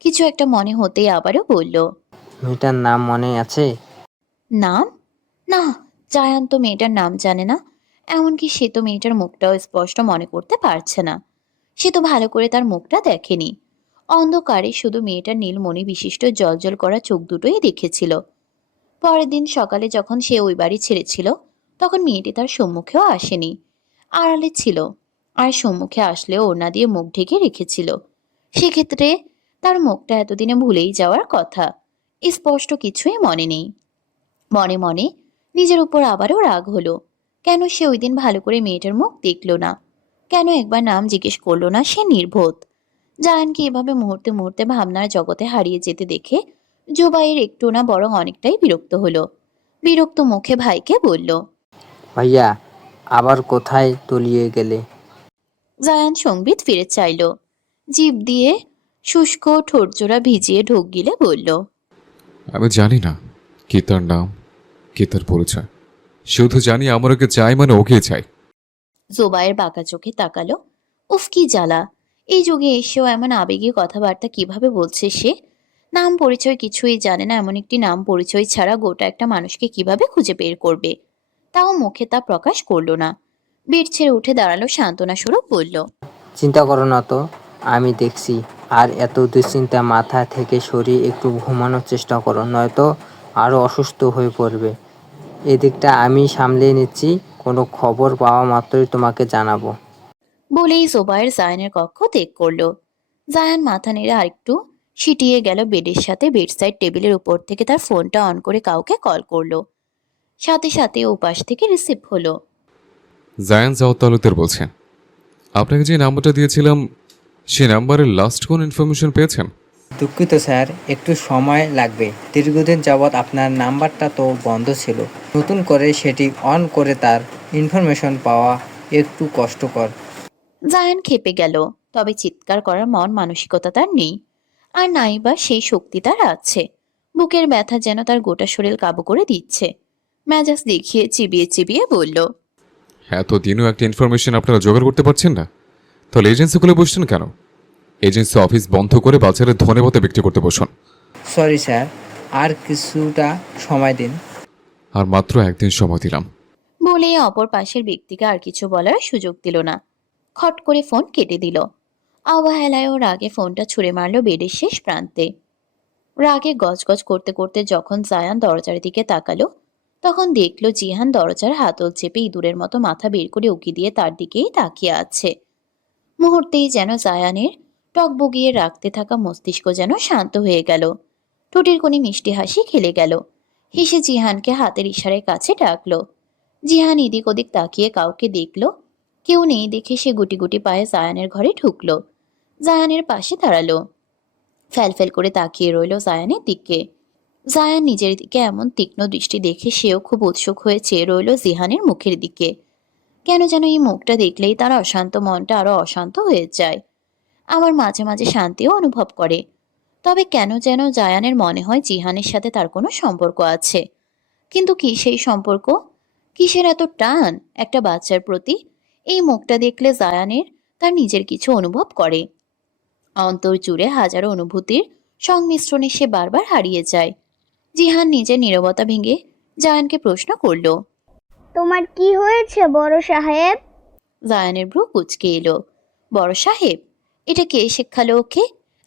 কিছু একটা মনে হতেই আবারও বলল। মেয়েটার নাম মনে আছে? নাম? না, জায়ান তো মেয়েটার নাম জানে না। এমনকি সে তো মেয়েটার মুখটাও স্পষ্ট মনে করতে পারছে না। সে তো ভালো করে তার মুখটা দেখেনি। অন্ধকারে শুধু মেয়েটার নীলমণি বিশিষ্ট জলজল করা চোখ দুটোই দেখেছিল। পরের দিন সকালে যখন সে ওই বাড়ি ছেড়েছিল, তখন মেয়েটি তার সম্মুখেও আসেনি, আড়ালে ছিল। আর সম্মুখে আসলেও ওড়না দিয়ে মুখ ঢেকে রেখেছিল। সেক্ষেত্রে তার মুখটা এতদিনে ভুলেই যাওয়ার কথা। স্পষ্ট কিছুই মনে নেই। মনে মনে নিজের উপর আবারও রাগ হলো। কেন সে ওই দিন ভালো করে মেয়েটার মুখ দেখলো না? কেন একবার নাম জিজ্ঞেস করলো না? সে নির্বোধ। জায়ানকে এভাবে মুহূর্তে মুহূর্তে ভাবনার জগতে হারিয়ে যেতে দেখে জোবাইয়ের একটু না বরং অনেকটাই বিরক্ত হলো। বিরক্ত মুখে ভাইকে বলল। ভাইয়া, আবার কোথায় তলিয়ে গেলে? জায়ান সংবিত ফিরে চাইল। জিভ দিয়ে শুষ্ক ঠোঁটজোড়া ভিজিয়ে ঢোক গিলে বলল। আমি জানি না কি তার নাম, কি তার পরিচয়। শুধু জানি আমার ওকে চাই, মানে ওকে চাই। জোবায়ের বাঁকা চোখে তাকালো। উফ, কি জ্বালা! এই যুগে এসেও এমন আবেগী কথাবার্তা কিভাবে বলছে সে? নাম পরিচয় কিছুই জানে না, এমন একটি নাম পরিচয় ছাড়া গোটা একটা মানুষকে কিভাবে খুঁজে বের করবে? তাও মুখে তা প্রকাশ করলো না। বেড ছেড়ে উঠে দাঁড়ালো, সান্ত্বনা স্বরূপ বলল। চিন্তা করো না তো, আমি দেখছি। আর এত দুশ্চিন্তা মাথা থেকে সরিয়ে একটু ঘুমানোর চেষ্টা করো, নয়তো আরও অসুস্থ হয়ে পড়বে। এদিকটা আমি সামলে নিচ্ছি, কোনো খবর পাওয়া মাত্রই তোমাকে জানাবো। বলেই জোবায়ের জায়ানের কক্ষ ত্যাগ করলো। জায়ান মাথা নেড়ে আরেকটু সিটিয়ে গেল বেডের সাথে। বেডসাইড টেবিলের উপর থেকে তার ফোনটা অন করে কাউকে কল করলো। সাথে সাথে ওপাশ থেকে রিসিভ হলো। জায়ান জাওয়াত তালুকদার বলছেন। আপনাকে যে নাম্বারটা দিয়েছিলাম সে নাম্বারের লাস্ট কোন ইনফরমেশন পেয়েছেন? দুঃখিত স্যার, একটু সময় লাগবে। দীর্ঘদিন যাবৎ আপনার নাম্বারটা তো বন্ধ ছিল। নতুন করে সেটি অন করে তার ইনফরমেশন পাওয়া একটু কষ্টকর। জায়ান ক্ষেপে গেল, তবে চিৎকার করার মন মানসিকতা তার নেই, আর নাই বা সেই শক্তি তার আছে। বুকের ব্যথা যেন তার গোটা শরীর কাবু করে দিচ্ছে। মেজাজ দেখিয়ে চিবিয়ে চিবিয়ে বলল, এতদিনও একটা ইনফরমেশন আপনারা জোগাড় করতে পারছেন না? তাহলে এজেন্সি খুলে বসছেন কেন? এজেন্সি অফিস বন্ধ করে বাজারে ধনেপথে বিক্রি করতে বসুন। সরি স্যার, আর কিছুটা সময় দিন। আর মাত্র একদিন সময় দিলাম। বলে অপর পাশের ব্যক্তিকে আর কিছু বলার সুযোগ দিল না। খট করে ফোন কেটে দিল। অবহেলায় ও রাগে ফোনটা ছুঁড়ে মারল বেডের শেষ প্রান্তে। রাগে গজগজ করতে করতে যখন জায়ান দরজার দিকে তাকালো, তখন দেখলো জিহান দরজার হাতল চেপে ইঁদুরের মতো মাথা বের করে উকি দিয়ে তার দিকেই তাকিয়ে আছে। মুহূর্তেই যেন জায়ানের টকবগিয়ে রাখতে থাকা মস্তিষ্ক যেন শান্ত হয়ে গেল। ঠোঁটের কোণে মিষ্টি হাসি খেলে গেল। হেসে জিহানকে হাতের ইশারায় কাছে ডাকলো। জিহান এদিক ওদিক তাকিয়ে কাউকে দেখলো। কেউ নেই দেখে সে গুটি গুটি পায়ে জায়ানের ঘরে ঢুকলো। জায়ানের পাশে দাঁড়ালো। ফ্যালফ্যাল করে তাকিয়ে রইল জায়ানের দিকে। জায়ান নিজের দিকে এমন তীক্ষ্ণ দৃষ্টি দেখে সেও খুব উৎসুক হয়ে চেয়ে রইল জিহানের মুখের দিকে। কেন যেন এই মুখটা দেখলেই তার অশান্ত মনটা আরো অশান্ত হয়ে যায়। আবার মাঝে মাঝে শান্তিও অনুভব করে। তবে কেন যেন জায়ানের মনে হয় জিহানের সাথে তার কোনো সম্পর্ক আছে। কিন্তু কি সেই সম্পর্ক? কিসের এত টান একটা বাচ্চার প্রতি? এই মুখটা দেখলে জায়ানের তার নিজের কিছু অনুভব করে। অন্তর জুড়ে হাজারো অনুভূতির সংমিশ্রণে সে বারবার হারিয়ে যায়। জিহান নিজের নীরবতা ভেঙে জায়ানকে প্রশ্ন করল। তোমার কি হয়েছে বড় সাহেব? জায়ানের ভ্রু কুঁচকে এলো। বড় সাহেব? এটা কে শেখালো ওকে?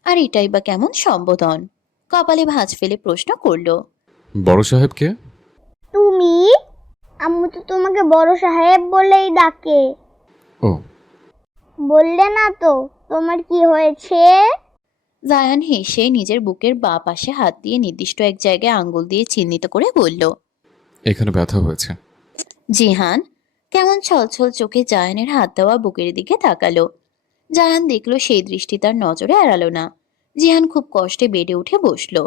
আর এটাই বা কেমন সম্বোধন? কপালে ভাঁজ ফেলে প্রশ্ন করল। বড় সাহেবকে? তুমি? আম্মু তো তোমাকে বড় সাহেব বলেই ডাকে। ও, বললে না তো তোমার কি হয়েছে? জায়ান হেসে নিজের বুকের বাঁ পাশে হাত দিয়ে নির্দিষ্ট এক জায়গায় আঙ্গুল দিয়ে চিহ্নিত করে বলল। এখানে ব্যথা হয়েছে। জিহান কেমন ছলছল চোখে জায়ানের হাত দেওয়া বুকের দিকে তাকালো। জায়ান দেখলো সেই দৃষ্টি তার নজরে এড়ালো না। জিহান খুব কষ্টে বেডে উঠে বসলো।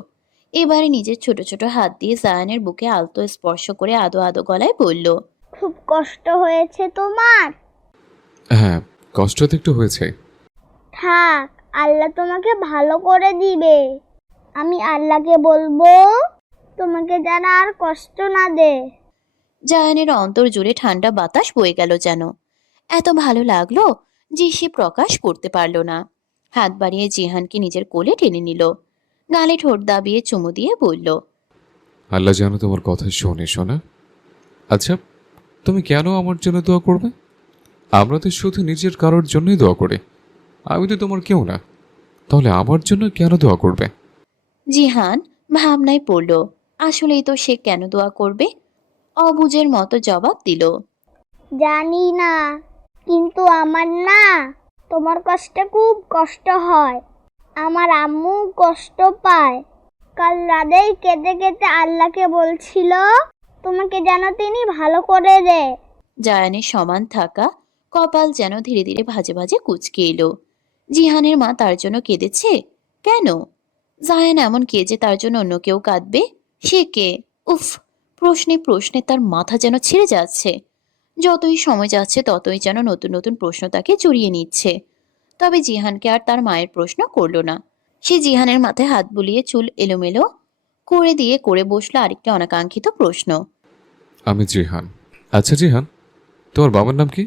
এবারে নিজের ছোট ছোট হাত দিয়ে জায়ানের বুকে আলতো স্পর্শ করে আদো আদো গলায় বলল। খুব কষ্ট হয়েছে তোমার? হ্যাঁ, কষ্ট তো একটু হয়েছে। থাক, আল্লাহ তোমাকে ভালো করে দিবে। আমি আল্লাহকে বলবো তোমাকে যেন আর কষ্ট না দে। জায়ানের অন্তর জুড়ে ঠান্ডা বাতাস বয়ে গেল যেন। এত ভালো লাগলো যে সে প্রকাশ করতে পারল না। হাত বাড়িয়ে জিহানকে নিজের কোলে টেনে নিল। গালে ঠোঁট দাবিয়ে চুমু দিয়ে বলল। আল্লাহ যেন তোমার কথা শোনে, শোনা। আচ্ছা, তুমি কেন আমার জন্য দোয়া করবে? আমরা তো শুধু নিজের কারোর জন্যই দোয়া করি। আমি তো তোমার কেউ না, তাহলে আমার জন্য কেন দোয়া করবে? জিহান ভাবনায় পড়ল। আসলেই তো সে কেন দোয়া করবে? অবুঝের মতো জবাব দিল। জানি না, কিন্তু আমার না তোমার কষ্টে খুব কষ্ট হয়। আমার আম্মু কষ্ট পায়। কাল রাতেই কেঁদে কেঁদে আল্লাহকে বলছিল তোমাকে যেন তিনি ভালো করে দেয়। জায়ানের সমান থাকা কপাল যেন ধীরে ধীরে ভাজে ভাজে কুঁচকে এলো। জিহানের মা তার জন্য কেঁদেছে? কেন? জায়ান এমন কে যে তার জন্য অন্য কেউ কাঁদবে? সে কে? উফ! প্রশ্নে প্রশ্নে তার মাথা যেন ছিঁড়ে যাচ্ছে। যতই সময় যাচ্ছে ততই যেন নতুন নতুন প্রশ্ন তাকে জড়িয়ে নিচ্ছে। তবে জিহানকে আর তার মায়ের প্রশ্ন করলো না। সে জিহানের মাথায় হাত বুলিয়ে চুল এলোমেলো করে দিয়ে করে বসলো আরেকটি অনাকাঙ্ক্ষিত প্রশ্ন। আমি জিহান। আচ্ছা জিহান, তোমার বাবার নাম কি?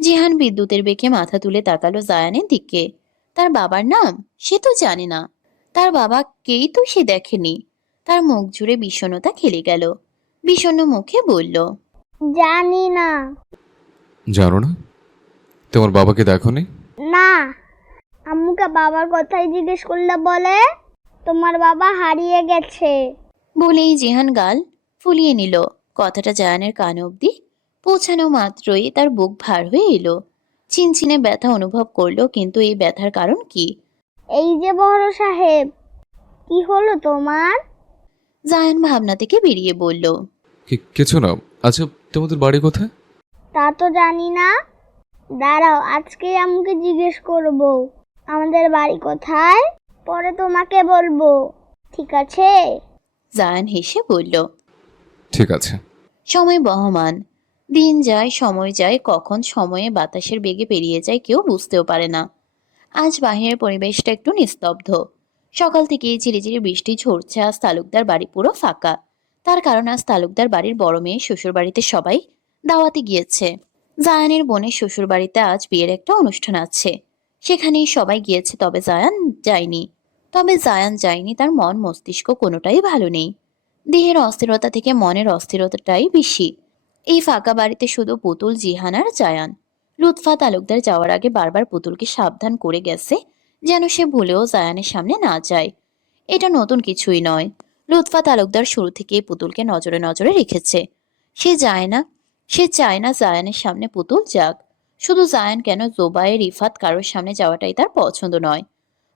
জিহান বিদ্যুতের বেগে মাথা তুলে তাকালো জায়ানের দিকে। তার বাবার নাম সে তো জানে না। তার বাবাকেই তো সে দেখেনি। তার মুখ জুড়ে বিষণ্ণতা খেলে গেল। বিষণ্ণ মুখে বলল। জানি না। জানো না? তোমার বাবাকে দেখোনি? না, আম্মুকে বাবার কথাই জিজ্ঞেস করলে বলে তোমার বাবা হারিয়ে গেছে। বলেই জিহান গাল ফুলিয়ে নিল। কথাটা জায়ানের কান অবধি পৌঁছানো মাত্রই তার বুক ভার হয়ে এলো। চিনচিনে ব্যথা অনুভব করলো, কিন্তু এই ব্যথার কারণ কি? এই যে বড় সাহেব, কি হলো তোমার? জায়ান ভাবনা থেকে বেরিয়ে বলল। কিছু না। আচ্ছা, তোমাদের বাড়ি কোথায়? তা তো জানি না। দাঁড়াও, আজকে আম্মুকে জিজ্ঞেস করব আমাদের বাড়ি কোথায়, পরে তোমাকে বলবো, ঠিক আছে? জায়ান হেসে বলল। ঠিক আছে। সময় বহমান। দিন যায়, সময় যায়, কখন সময়ে বাতাসের বেগে পেরিয়ে যায় কেউ বুঝতেও পারে না। আজ বাহিরের পরিবেশটা একটু নিস্তব্ধ। সকাল থেকেই ঝিরিঝিরি বৃষ্টি ঝরছে। আজ তালুকদার বাড়ি পুরো ফাঁকা। তার কারণ আজ তালুকদার বাড়ির বড় মেয়ে শ্বশুর বাড়িতে সবাই দাওয়াতে গিয়েছে। জায়ানের বোনের শ্বশুর বাড়িতে আজ বিয়ের একটা অনুষ্ঠান আছে, সেখানেই সবাই গিয়েছে। তবে জায়ান যায়নি, তার মন মস্তিষ্ক কোনোটাই ভালো নেই। দেহের অস্থিরতা থেকে মনের অস্থিরতাটাই বেশি। এই ফাঁকা বাড়িতে শুধু পুতুল, জিহান আর জায়ান। লুৎফা তালুকদার যাওয়ার আগে বারবার পুতুলকে সাবধান করে গেছে যেন সে ভুলেও জায়ানের সামনে না যায়। এটা নতুন কিছুই নয়। লুৎফা তালুকদার শুরু থেকেই পুতুলকে নজরে নজরে রেখেছে। সে যায় না, সে চায় না জায়ানের সামনে পুতুল যাক। শুধু জায়ান কেন, জোবায়ের, রিফাত, কারোর সামনে যাওয়াটাই তার পছন্দ নয়।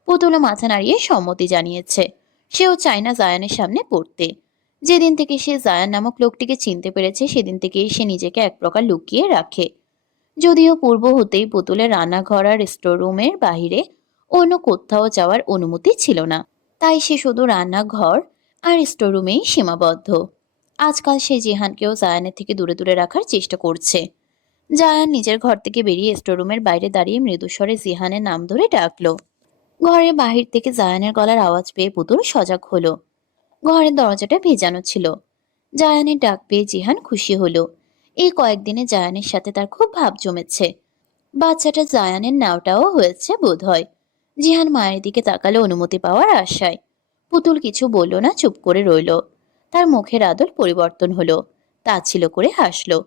পুতুলও মাথা নাড়িয়ে সম্মতি জানিয়েছে। সেও চায় না জায়ানের সামনে পড়তে। যেদিন থেকে সে জায়ান নামক লোকটিকে চিনতে পেরেছে সেদিন থেকেই সে নিজেকে এক প্রকার লুকিয়ে রাখে। যদিও পূর্ব হতেই পুতুলের রান্নাঘর আর স্টোররুমের বাহিরে অন্য কোথাও যাওয়ার অনুমতি ছিল না, তাই সে শুধু রান্নাঘর আর স্টোররুমেই সীমাবদ্ধ। আজকাল সে জিহানকেও জায়ানের থেকে দূরে দূরে রাখার চেষ্টা করছে। জায়ান নিজের ঘর থেকে বেরিয়ে স্টোররুমের বাইরে দাঁড়িয়ে মৃদুস্বরে জিহানের নাম ধরে ডাকলো। ঘরের বাহির থেকে জায়ানের গলার আওয়াজ পেয়ে পুতুল সজাগ হলো। ঘরের দরজাটা ভেজানো ছিল। জায়ানের ডাক পেয়ে জিহান খুশি হলো। এই কয়েকদিনে জায়ানের সাথে তার খুব ভাব জমেছে। বাচ্চাটা জায়ানের নাওটাও হয়েছে বোধহয়। জিহান মায়ের দিকে তাকালো অনুমতি পাওয়ার আশায়। পুতুল কিছু বলল না, চুপ করে রইল। তার মুখের আদল পরিবর্তন হলো, তাচ্ছিল্য করে হাসলো।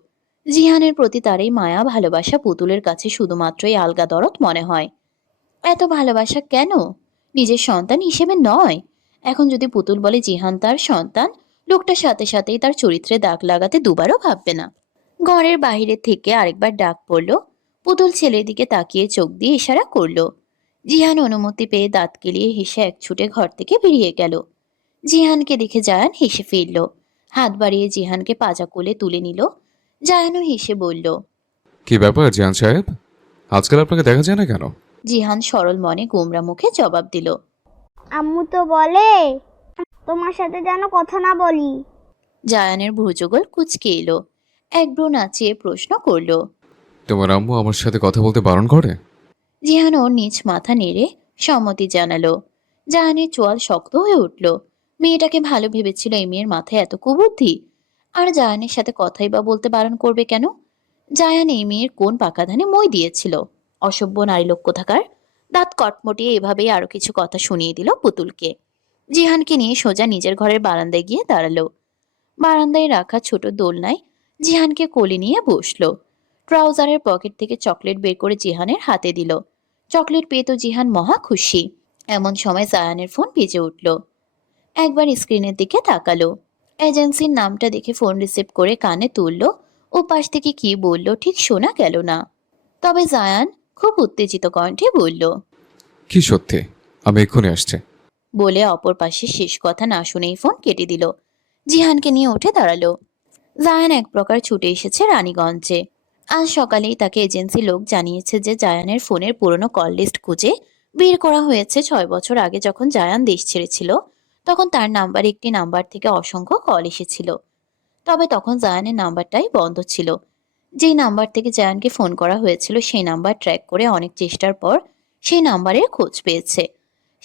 জিহানের প্রতি তার এই মায়া ভালোবাসা পুতুলের কাছে শুধুমাত্রই আলগা দরদ মনে হয়। এত ভালোবাসা কেন? নিজের সন্তান হিসেবে নয়। এখন যদি পুতুল বলে জিহান তার সন্তান, লোকটার সাথে সাথেই তার চরিত্রে দাগ লাগাতে দুবারও ভাববে না। ঘরের বাইরে থেকে আরেকবার ডাক পড়ল। পুতুল ছেলের দিকে তাকিয়ে চোখ দিয়ে ইশারা করলো। জিহান অনুমতি পেয়ে দাঁত কেলিয়ে হেসে এক ছুটে ঘর থেকে বেরিয়ে গেল। জিহানকে দেখে জায়ান হেসে ফিরল। হাত বাড়িয়ে জিহানকে পাজা কোলে তুলে নিল। জায়ানও হেসে বলল, কি ব্যাপার জিয়ান সাহেব, আজকাল আপনাকে দেখা যায় না কেন? জিহান সরল মনে গোমরা মুখে জবাব দিল, আম্মু তো বলে তোমার সাথে যেন কথা না বলি। জায়ানের ভ্রুযুগল কুঁচকে এলো। এক ভ্রু নাচিয়ে প্রশ্ন করলো। তোমার আম্মু আমার সাথে কথা বলতে বারণ করে? জিহান ওর নিজ মাথা নেড়ে সম্মতি জানালো। জায়ানের চোয়াল শক্ত হয়ে উঠল। মেয়েটাকে ভালো ভেবেছিল, এই মেয়ের মাথায় এত কুবুদ্ধি। আর জায়ানের সাথে কথাই বা বলতে বারণ করবে কেন? জায়ান এই মেয়ের কোন পাকা ধানে মই দিয়েছিল? অসভ্য নারী লোক কোথাকার। দাঁত কটমটিয়ে এভাবেই আরো কিছু কথা শুনিয়ে দিল পুতুলকে। জিহানকে নিয়ে সোজা নিজের ঘরের বারান্দায় গিয়ে দাঁড়ালো। বারান্দায় রাখা ছোট দোলনায় জিহানকে কোলে নিয়ে বসলো। ট্রাউজারের পকেট থেকে চকলেট বের করে জিহানের হাতে দিল। চকলেট পেয়ে তো জিহান মহা খুশি। এমন সময় জায়ানের ফোন বেজে উঠল। একবার স্ক্রিনের দিকে তাকালো। এজেন্সির নামটা দেখে ফোন রিসিভ করে কানে তুললো। ও পাশ থেকে কি বলল ঠিক শোনা গেল না। তবে জায়ান খুব উত্তেজিত কণ্ঠে বলল, কি সত্যি? আমি এক্ষুনি আসছি। বলে অপর পাশে শেষ কথা না শুনেই ফোন কেটে দিল। জিহানকে নিয়ে উঠে দাঁড়ালো। জায়ান এক প্রকার ছুটে এসেছে রানীগঞ্জে। আজ সকালেই তাকে এজেন্সি লোক জানিয়েছে যে জায়ানের ফোনের পুরনো কল লিস্ট খুঁজে বের করা হয়েছে। 6 বছর আগে যখন জায়ান দেশ ছেড়েছিল তখন তার নাম্বারে একটি নাম্বার থেকে অসংখ্য কল এসেছিল। তবে তখন জায়ানের নাম্বারটাই বন্ধ ছিল। যেই নাম্বার থেকে জায়ানকে ফোন করা হয়েছিল সেই নাম্বার ট্র্যাক করে অনেক চেষ্টার পর সেই নাম্বারের খোঁজ পেয়েছে।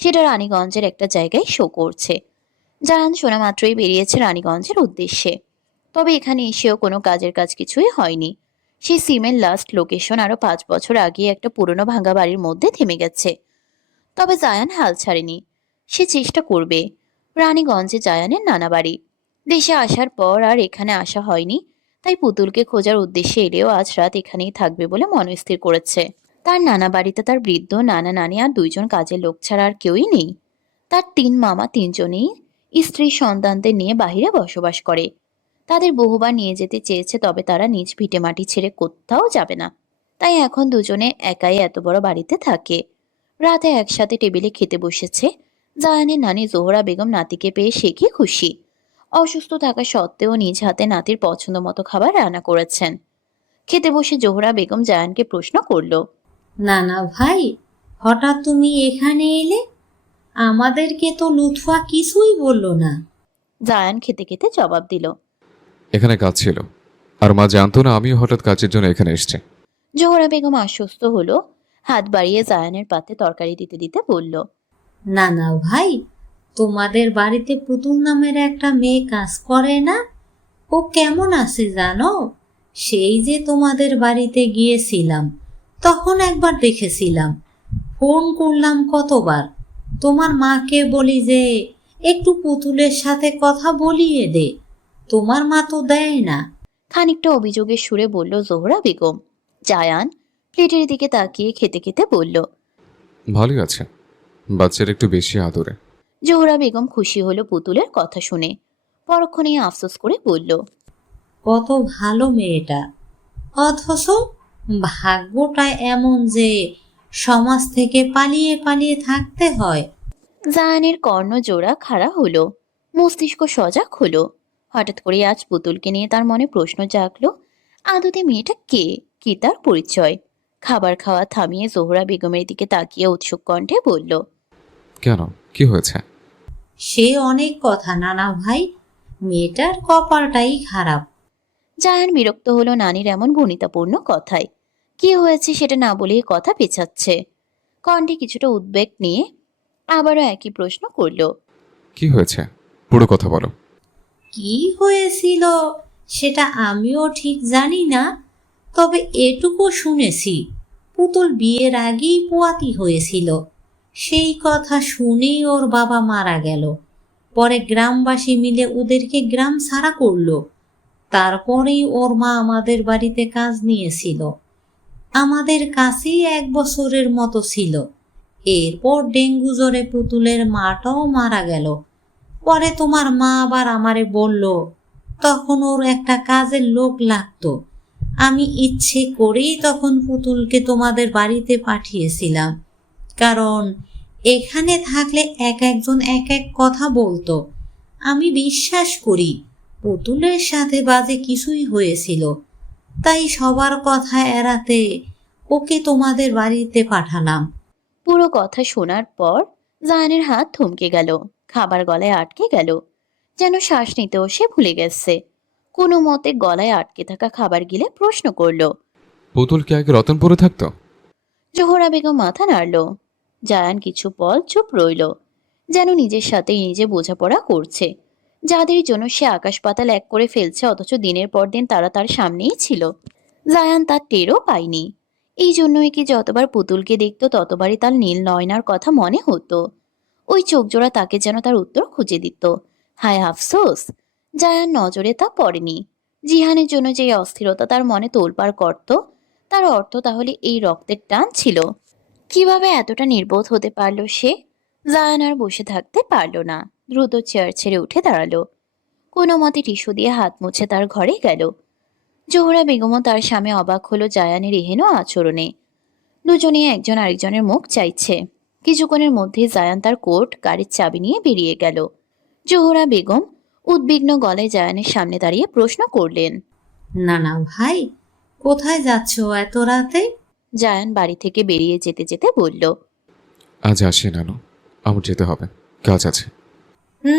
সেটা রানীগঞ্জের একটা জায়গায় শো করছে। জায়ান শোনা মাত্রই বেরিয়েছে রানীগঞ্জের উদ্দেশ্যে। তবে এখানে এসেও কোনো কাজের কাজ কিছুই হয়নি। সেই সিমের লাস্ট লোকেশন আরো 5 বছর আগে একটা পুরনো ভাঙা বাড়ির মধ্যে থেমে গেছে। তবে জায়ান হাল ছাড়েনি। সে চেষ্টা করবে। রানীগঞ্জে জায়ানের নানা বাড়ি। দেশে আসার পর আর এখানে আসা হয়নি, তাই পুতুলকে খোঁজার উদ্দেশ্যে এলেও আজ রাত এখানেই থাকবে বলে মনস্থির করেছে। তার নানা বাড়িতে তার বৃদ্ধ নানা নানি আর 2 জন কাজের লোক ছাড়া আর কেউই নেই। তার 3 মামা 3 জনেই স্ত্রী সন্তানদের নিয়ে বাহিরে বসবাস করে। তাদের বহুবার নিয়ে যেতে চেয়েছে, তবে তারা নিজ ভিটে মাটি ছেড়ে কোথাও যাবে না। তাই এখন দুজনে একাই এত বড় বাড়িতে থাকে। রাতে একসাথে টেবিলে খেতে বসেছে। জায়ানের নানি জোহরা বেগম নাতিকে পেয়ে সে কি খুশি। অসুস্থ থাকা সত্ত্বেও নিজ হাতে নাতির পছন্দ মতো খাবার রান্না করেছেন। খেতে বসে জোহরা বেগম জায়ানকে প্রশ্ন করলো, না না ভাই, হঠাৎ তুমি এখানে এলে? আমাদেরকে তো লুৎফা কিছুই বললো না। জায়ান খেতে খেতে জবাব দিল, এখানে কাজ ছিল, আর মা জানতো না আমিও হঠাৎ কাজের জন্য এখানে এসেছি। জোহরা বেগম আশ্বস্ত হলো, হাত বাড়িয়ে জায়ানের পাতে তরকারি দিতে দিতে বলল, না না ভাই, তোমাদের বাড়িতে পুতুল নামের একটা মেয়ে কাজ করে না? ও কেমন আছে জানো? সেই যে তোমাদের বাড়িতে গিয়েছিলাম, তখন একবার দেখেছিলাম, ফোন করলাম কতবার। তোমার মাকে বলি যে একটু পুতুলের সাথে কথা বলিয়ে দে, তোমার মা তো দেয় না। খানিকটা অভিযোগের সুরে বলল জোহরা বেগম। জায়ান প্লেটের দিকে তাকিয়ে খেতে খেতে বলল, ভালোই আছে, বাচ্চার একটু বেশি আদরে। জোহরা বেগম খুশি হলো পুতুলের কথা শুনে। পরক্ষণে আফসোস করে বলল, কত ভালো মেয়েটা, অথচ ভাগ্যটা এমন যে সমাজ থেকে পালিয়ে পালিয়ে থাকতে হয়। জায়ানের কর্ণ জোড়া খাড়া হলো, মস্তিষ্ক সজাগ হলো। হঠাৎ করে আজ পুতুলকে নিয়ে তার মনে প্রশ্ন জাগলো, আদতে মেয়েটা কে, কি তার পরিচয়? খাবার খাওয়া থামিয়ে জোহরা বেগমের দিকে তাকিয়ে উৎসুক কণ্ঠে বলল, কেন, কি হয়েছে? সে অনেক কথা নানা ভাই, মেয়েটার কপালটাই খারাপ। জায়ান বিরক্ত হলো নানির এমন ভনিতাপূর্ণ কথায়। কি হয়েছে সেটা না বলেই কথা পেছাচ্ছে। কণ্ঠে কিছুটা উদ্বেগ নিয়ে আবারও একই প্রশ্ন করল, কি হয়েছে, পুরো কথা বলো। কি হয়েছিল সেটা আমিও ঠিক জানি না, তবে এটুকু শুনেছি, পুতুল বিয়ের আগেই পোয়াতি হয়েছিল। সেই কথা শুনেই ওর বাবা মারা গেল। পরে গ্রামবাসী মিলে ওদেরকে গ্রাম ছাড়া করলো। তারপরেই ওর মা আমাদের বাড়িতে কাজ নিয়েছিল। আমাদের কাছেই 1 বছরের মতো ছিল। এরপর ডেঙ্গু জ্বরে পুতুলের মাটাও মারা গেল। পরে তোমার মা আবার আমারে বলল, তখন ওর একটা কাজের লোক লাগতো। আমি ইচ্ছে করেই তখন পুতুলকে তোমাদের বাড়িতে পাঠিয়েছিলাম, কারণ এখানে থাকলে এক একজন এক এক কথা বলতো। আমি বিশ্বাস করি পুতুলের সাথে বাজে কিছুই হয়েছিল, তাই সবার কথা এড়াতে ওকে তোমাদের বাড়িতে পাঠালাম। পুরো কথা শোনার পর জায়ানের হাত থমকে গেল, খাবার গলায় আটকে গেল, যেন শ্বাস নিতেও সে ভুলে গেছে। কোনো মতে গলায় আটকে থাকা খাবার গিলে প্রশ্ন করল, পুতুল কি আগে রতনপুরে থাকতো? জোহরা বেগম মাথা নাড়ল। জায়ান কিছু পল চুপ রইল, যেন নিজের সাথেই নিজে বোঝাপড়া করছে। যাদের জন্য সে আকাশ পাতাল এক করে ফেলছে, অথচ দিনের পর দিন তারা তার সামনেই ছিল। জায়ান তার টেরও পায়নি। এই জন্যই কি যতবার পুতুলকে দেখতো ততবারই তার নীল নয়নার কথা মনে হতো। ওই চোখজোড়া তাকে যেন তার উত্তর খুঁজে দিত। হায় আফসোস, জায়ান নজরে তা পড়েনি। জিহানের জন্য যে অস্থিরতা তার মনে তোলপাড় করত, তার অর্থ তাহলে এই রক্তের টান ছিল। কিভাবে এতটা নির্বোধ হতে পারল সে? জায়ান আর বসে থাকতে পারল না, দ্রুত চেয়ার ছেড়ে উঠে দাঁড়ালো। কোনো মতে টিস্যু দিয়ে হাত মুছে তার ঘরে গেল। জোহরা বেগমও তার সামনে অবাক হলো জায়ানের এহেন আচরণে। দুজনেই একজন আরেকজনের মুখ চাইছে। কিছুক্ষণের মধ্যে জায়ান তার কোট গাড়ির চাবি নিয়ে বেরিয়ে গেল। জোহরা বেগম উদ্বিগ্ন গলায় জায়ানের সামনে দাঁড়িয়ে প্রশ্ন করলেন, নানা ভাই, কোথায় যাচ্ছ এত রাতে? জায়ান বাড়ি থেকে বেরিয়ে যেতে যেতে বলল, আজ আসি নানু, আমার যেতে হবে, কাজ আছে।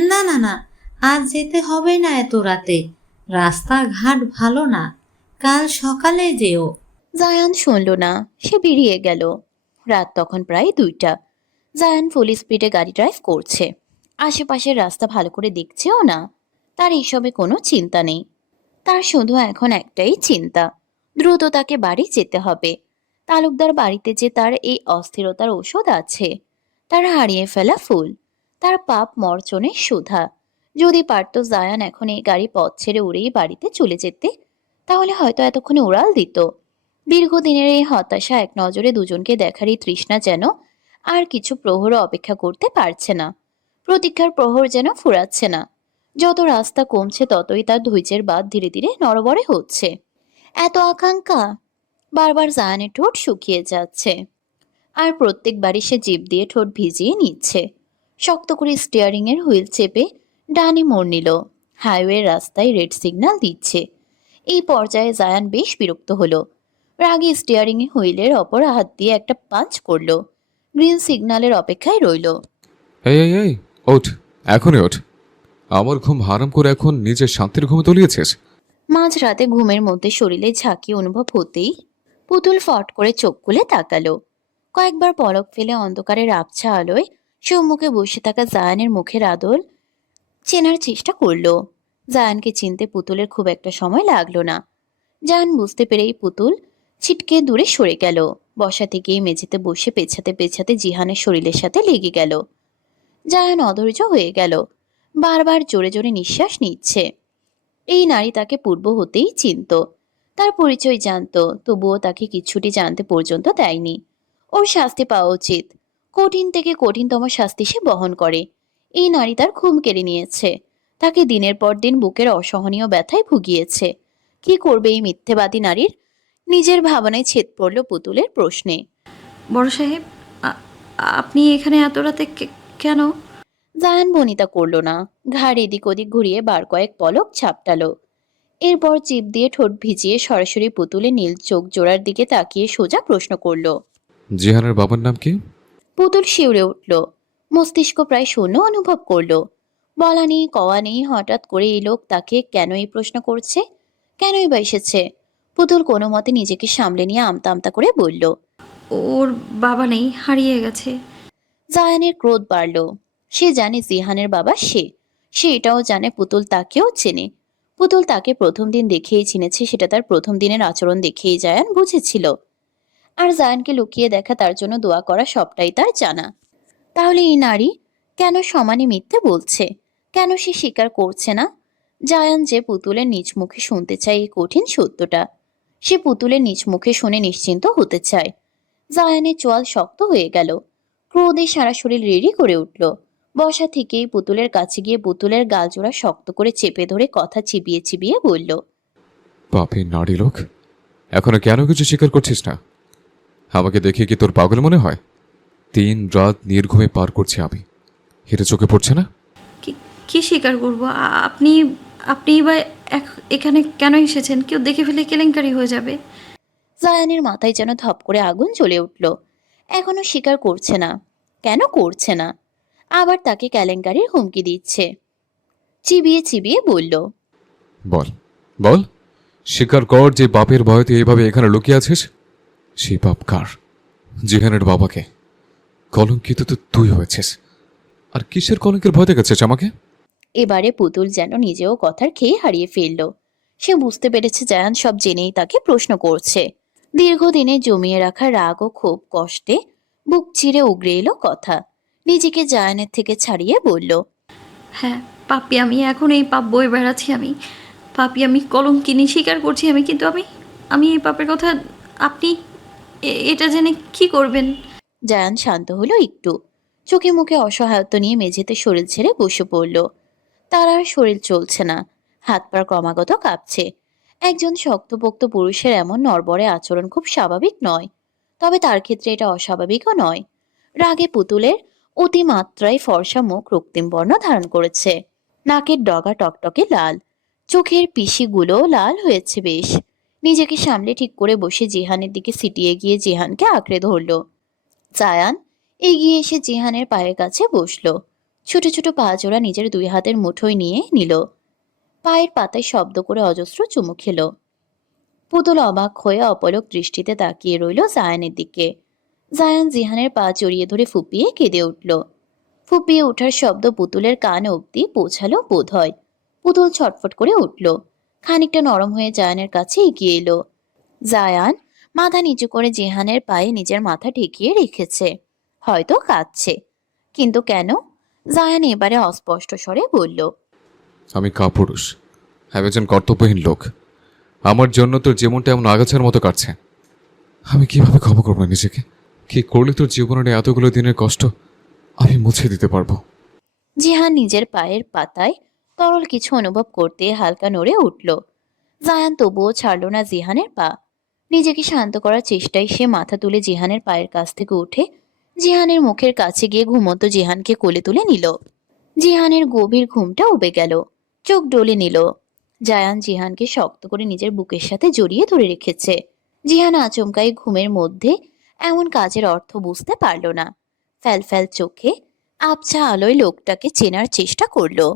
না না না, আজ যেতে হবে না এত রাতে, রাস্তাঘাট ভালো না, কাল সকালে যেও। জায়ান শুনল না, সে বেরিয়ে গেল। রাত তখন প্রায় 2টা। জায়ান ফুল স্পিডে গাড়ি ড্রাইভ করছে। আশেপাশের রাস্তা ভালো করে দেখছেও না। তার এইসবে কোনো চিন্তা নেই। তার শুধু এখন একটাই চিন্তা, দ্রুত তাকে বাড়ি যেতে হবে। তালুকদার বাড়িতে যে তার এই অস্থিরতার ঔষধ আছে, তার হারিয়ে ফেলা ফুল, তার পাপ মর্চনের সুধা। যদি পারত জায়ান এখন এই গাড়ি পথ ছেড়ে উড়েই বাড়িতে চলে যেতে, তাহলে হয়তো এতক্ষণে উড়াল দিত। দীর্ঘদিনের এই হতাশা, এক নজরে দুজনকে দেখারই তৃষ্ণা যেন আর কিছু প্রহর অপেক্ষা করতে পারছে না। প্রতীক্ষার প্রহর যেন ফুরাচ্ছে না। যত রাস্তা কমছে ততই তার ধৈর্যের বাঁধ ধীরে ধীরে নড়বড়ে হচ্ছে। এত আকাঙ্ক্ষা! বারবার জায়ানের ঠোঁট শুকিয়ে যাচ্ছে, আর প্রত্যেকবারই সে জিভ দিয়ে ঠোঁট ভিজিয়ে নিচ্ছে। শক্ত করে স্টিয়ারিং এর হুইল চেপে ডানে মোড় নিল। হাইওয়ে রাস্তায় রেড সিগন্যাল দিচ্ছে। এই পর্যায়ে জায়ান বেশ বিরক্ত হলো। রাগে স্টিয়ারিং এ হুইলের অপর হাত দিয়ে একটা পাঞ্চ করলো। গ্রিন সিগন্যালের অপেক্ষায় রইল। এই এই এই, ওঠ, এখনই ওঠ। আমার ঘুম হারাম করে এখন নিজের শান্তির ঘুমে তলিয়েছিস। মাঝরাতে ঘুমের মধ্যে শরীরে ঝাঁকি অনুভব হতেই পুতুল ফট করে চোখ খুলে তাকালো। কয়েকবার পলক ফেলে অন্ধকারের আবছা আলোয় সম্মুখে বসে থাকা জায়ানের মুখের আদল চেনার চেষ্টা করলো। জায়ানকে চিনতে পুতুলের খুব একটা সময় লাগলো না। জায়ান বুঝতে পেরেই পুতুল ছিটকে দূরে সরে গেল। বসা থেকেই মেঝেতে বসে পেছাতে পেছাতে জিহানের শরীরের সাথে লেগে গেল। জায়ান অধৈর্য হয়ে গেল, বারবার জোরে জোরে নিঃশ্বাস নিচ্ছে। এই নারী তাকে পূর্ব হতেই চিনত, তার পরিচয় জানতো, তবুও তাকে কিচ্ছুটি জানতে পর্যন্ত দেয়নি। ওর শাস্তি পাওয়া উচিত, কঠিন থেকে কঠিনতম শাস্তি সে বহন করে। এই নারী তার ঘুম কেড়ে নিয়েছে, তাকে দিনের পর দিন বুকের অসহনীয় ব্যথায় ভুগিয়েছে। কি করবে এই মিথ্যেবাদী নারীর? নিজের ভাবনায় ছেদ পড়ল পুতুলের প্রশ্নে। বড় সাহেব, আপনি এখানে এত রাতে কেন? জায়ান বনিতা করল না, ঘাড় এদিক ওদিক ঘুরিয়ে বার কয়েক পলক ঝাপটালো। এরপর চিপ দিয়ে ঠোঁট ভিজিয়ে সরাসরি পুতুলের নীল চোখ জোড়ার দিকে তাকিয়ে সোজা প্রশ্ন করল। জিহানের বাবার নাম কি? পুতুল শিউরে উঠল, মস্তিষ্ক প্রায় শূন্য অনুভব করল। বলা নেই কওয়া নেই, হঠাৎ করে এই লোক তাকে কেন এই প্রশ্ন করছে, কেনই বা এসেছে? পুতুল কোনো মতে নিজেকে সামলে নিয়ে আমতা আমতা করে বলল, ওর বাবা নেই, হারিয়ে গেছে। জায়ানের ক্রোধ বাড়ল। সে জানে জিহানের বাবা সে এটাও জানে পুতুল তাকেও চেনে। পুতুল তাকে প্রথম দিন দেখেই চিনেছে, সেটা তার প্রথম দিনের আচরণ দেখেই জায়ান বুঝেছিল। আর জায়ানকে লুকিয়ে দেখা, তার জন্য দোয়া করা, সবটাই তার জানা। তাহলে এই নারী কেন সমানে মিথ্যে বলছে? কেন সে স্বীকার করছে না? জায়ান যে পুতুলের নিজ মুখে শুনতে চায় এই কঠিন সত্যটা, সে পুতুলের নিজ মুখে শুনে নিশ্চিন্ত হতে চায়। জায়ানের চোয়াল শক্ত হয়ে গেল, ক্রোধে সারা শরীর রেড়ি করে উঠল। বসা থেকেই পুতুলের কাছে গিয়ে পুতুলের গালজোড়া শক্ত করে চেপে ধরে কথা চিবিয়ে চিবিয়ে বলল, পাপী নারী লোক, এখনো কেন কিছু স্বীকার করছিস না? আমাকে দেখে কি তোর পাগল মনে হয়? 3 রাত নির্ঘুমে পার করছি আমি, এটা চোখে পড়ছে না? কি স্বীকার করবো? আপনি আপনি বা এখানে কেন এসেছেন? কেউ দেখে ফেলে কেলেঙ্কারি হয়ে যাবে। জায়ানের মাথায় যেন ধপ করে আগুন জ্বলে উঠল। এখনো স্বীকার করছে না। কেন করছে না? আবার তাকে কেলেঙ্কারির হুমকি দিচ্ছে। চিবিয়ে চিবিয়ে বলল, বল বল, স্বীকার কর যে বাপের ভয়তে এইভাবে এখানে লুকিয়ে আছিস। সেই বাপ কার? জিহানের বাবাকে। কলঙ্কিত তো তুই হয়েছিস। আর কিসের কলঙ্কের ভয় দেখাচ্ছিস আমাকে? এবারে পুতুল যেন নিজেও কথার খেয়ে হারিয়ে ফেলল। সে বুঝতে পেরেছে জায়ান সব জেনেই তাকে প্রশ্ন করছে। দীর্ঘদিনে জমিয়ে রাখা রাগ ও ক্ষোভ কষ্টে বুক চিরে উগড়ে এলো কথা। নিজেকে জায়ানের থেকে ছাড়িয়ে বলল, হ্যাঁ, পাপি আমি, এখন এই পাপ বয়ে বেড়াচ্ছি আমি। পাপি আমি, কলঙ্কিনী, স্বীকার করছি আমি। কিন্তু আমি এই পাপের কথা আপনি এটা জেনে কি করবেন? জায়ান শান্ত হলো একটু, চোখে মুখে অসহায়ত্ব নিয়ে মেঝেতে শরীর ছেড়ে বসে পড়ল। তার আর শরীর চলছে না, হাত পা ক্রমাগত কাঁপছে। একজন শক্তপোক্ত পুরুষের এমন নড়বড়ে আচরণ খুব স্বাভাবিক নয়, তবে তার ক্ষেত্রে এটা অস্বাভাবিকও নয়। রাগে পুতুলের অতিমাত্রায় ফর্সা মুখ রক্তিম বর্ণ ধারণ করেছে, নাকের ডগা টকটকে লাল, চোখের পিসিগুলো লাল হয়েছে বেশ। নিজেকে সামলে ঠিক করে বসে জিহানের দিকে সিটিয়ে গিয়ে জিহানকে আঁকড়ে ধরল। জায়ান এগিয়ে এসে জিহানের পায়ের কাছে বসলো, ছোট ছোট পা জোড়া নিজের 2 হাতের মুঠোয় নিয়ে নিল, পায়ের পাতায় শব্দ করে অজস্র চুমু খেল। পুতুল অবাক হয়ে অপলক দৃষ্টিতে তাকিয়ে রইল জায়ানের দিকে। জায়ান জিহানের পা জড়িয়ে ধরে ফুপিয়ে কেঁদে উঠল। ফুপিয়ে ওঠার শব্দ পুতুলের কান অবধি পৌঁছালো বোধ হয়। পুতুল ছটফট করে উঠল, খানিকটা নরম হয়ে জায়ানের কাছে এগিয়ে এলো। জায়ান মাথা নিচু করে জিহানের পায়ে নিজের মাথা ঠেকিয়ে রেখেছে, হয়তো কাঁদছে। কিন্তু কেন? জায়ান এবারে অস্পষ্ট স্বরে বলল, আমি কাপুরুষ, আমি একজন কর্তব্যহীন লোক। আমার জন্য তোর জীবনটা এমন আগাছার মতো কাটছে। আমি কিভাবে ক্ষমা করবো নিজেকে? কি করলে তোর জীবনের এতগুলো দিনের কষ্ট আমি মুছে দিতে পারবো? জিহান নিজের পায়ের পাতায় তরল কিছু অনুভব করতে হালকা নড়ে উঠল। জায়ান তবুও ছাড়ল না জিহানের পা। নিজেকে শান্ত করার চেষ্টায় সে মাথা তুলে জিহানের পায়ের কাছ থেকে উঠে জিহানের মুখের কাছে গিয়ে ঘুমন্ত জিহানকে কোলে তুলে নিল। জিহানের গভীর ঘুমটা উবে গেল, চোখ ডলে নিল। জায়ান জিহানকে শক্ত করে নিজের বুকের সাথে জড়িয়ে ধরে রেখেছে। জিহান আচমকাই ঘুমের মধ্যে এমন কাজের অর্থ বুঝতে পারল না। ফ্যাল ফ্যাল চোখে আবছা আলোয় লোকটাকে চেনার চেষ্টা করলো।